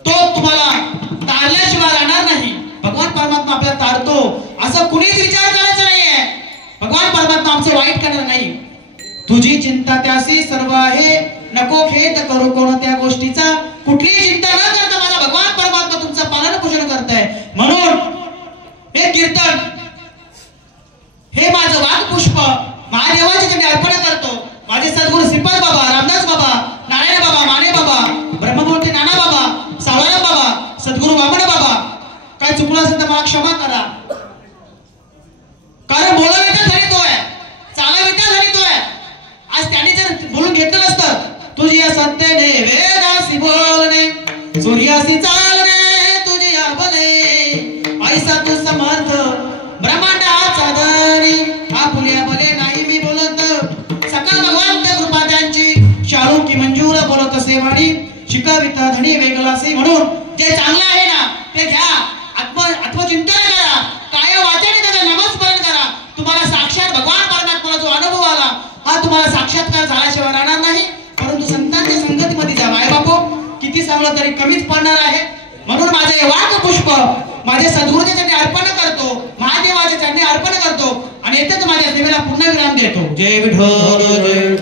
तो तुम्हाला तारल्याशिवाय राहणार नाही. भगवान परमात्मा आपल्याला तारतो असं कुणीच विचार करायचा नाहीये. भगवान परमात्मा आमचं वाईट करणार नाही. तुझी चिंता त्यासी सर्व आहे, नको खेद करू कोणत्या गोष्टीचा. कुठलीही चिंता न करता माझा भगवान परमात्मा तुमचं पालन पोषण करताय. म्हणून हे कीर्तन, हे माझं वाघपुष्प महादेवाच्या चरणी अर्पण करतो. माझे सद्गुरू श्रीपाद बाबा, रामदास बाबा, नारायण बाबा, माने बाबा, ब्रह्ममूर्ती नाना बाबा, सावळाराम बाबा, सद्गुरू वामन बाबा, काय चुकलं असेल तर मला क्षमा करा. कारण बोलाविता धरितोय, चालाविता धरितोय. आज त्यांनी जर बोलून घेतलं नसतं, तुझी या सत्तेने वेदासी बोलणे, सूर्यासी चालणे, तुझी या बले ऐसा तू समर्थ ब्रह्मांडाचा धनी. आपुल्या बले नाही मी बोलत, सकल भगवंत कृपा त्यांची. शाळू की मंजूर बोलत असे वाणी, शिकाविता धनी वेगळासी. म्हणून जे चांगलं आहे ना ते घ्या, आत्मचिंतन करा, काय वाचणे त्याचा नामस्मरण करा. तुम्हाला साक्षात भगवान परमात्म्याचा जो अनुभव आला हा तुम्हाला साक्षात्कार झाल्याशिवाय राहणार नाही. परंतु संतांच्या संगतीमध्ये जा. माय बापू किती सांगलं तरी कमीच पडणार आहे. म्हणून माझे वाघ पुष्प माझे सद्गुरूच्या चरणी अर्पण करतो, महादेवाच्या चरणी अर्पण करतो आणि येथेच माझ्या सेवेला पुन्हा विराम देतो. जय विठ्ठल, जय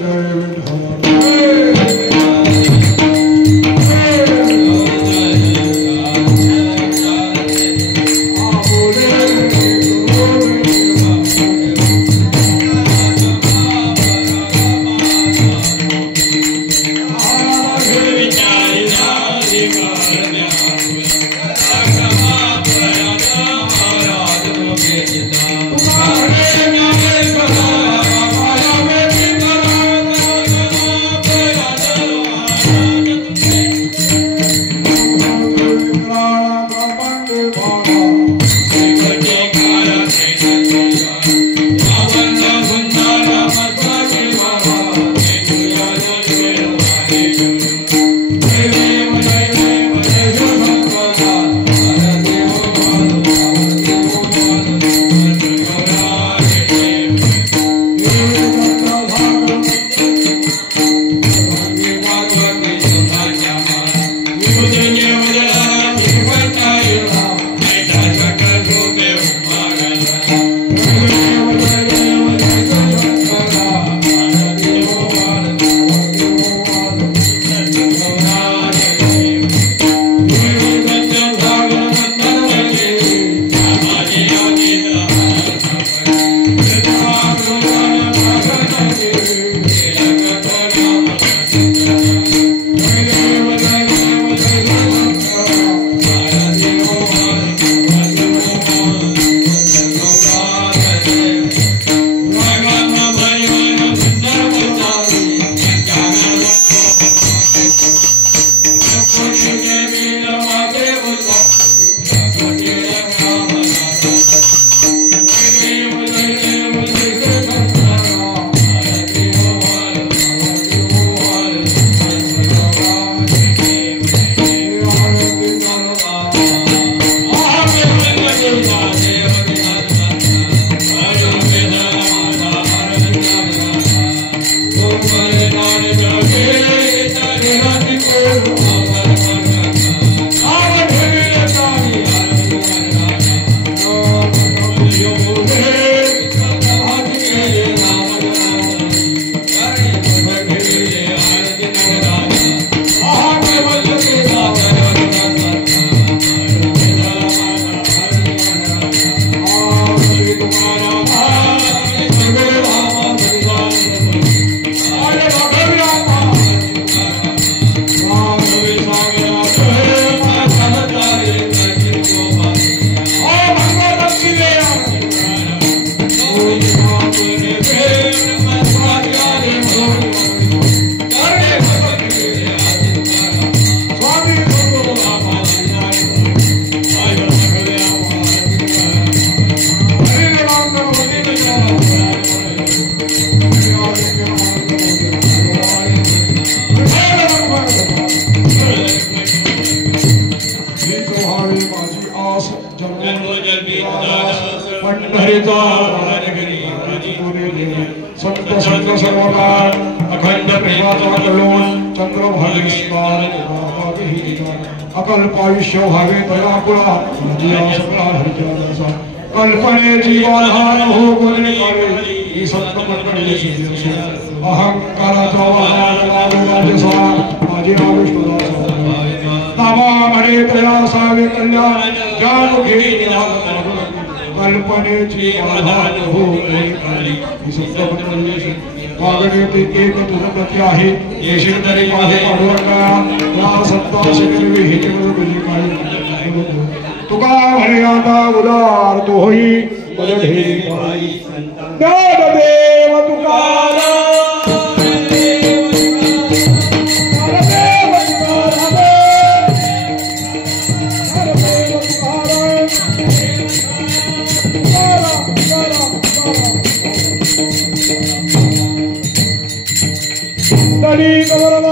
पंढरीचा संत संत सर्वकाळ अखंड प्रेमाचा कलोन चंद्रभागेश्वर अकल्प आयुष्य व्हावे तयापुळा सगळा हरिचा कल्पनेची बाधार हो कोणी कावे ही संत मंडळी अहंकाराचा वाहन राजसा माझे आविष्कार नामा म्हणे तया सावे कल्याण जानुघे कल्पनेची बाधार हो कोणी कावे ही संत मंडळी वागण्याची एक तुझप्रती आहे येशील तरी माझे पांडुरंगा या संतांशी निर्विहित तुझी काही तुका म्हणे आता उदार तो होई बलढे ज्ञानदेव तुकाराम तरी कमल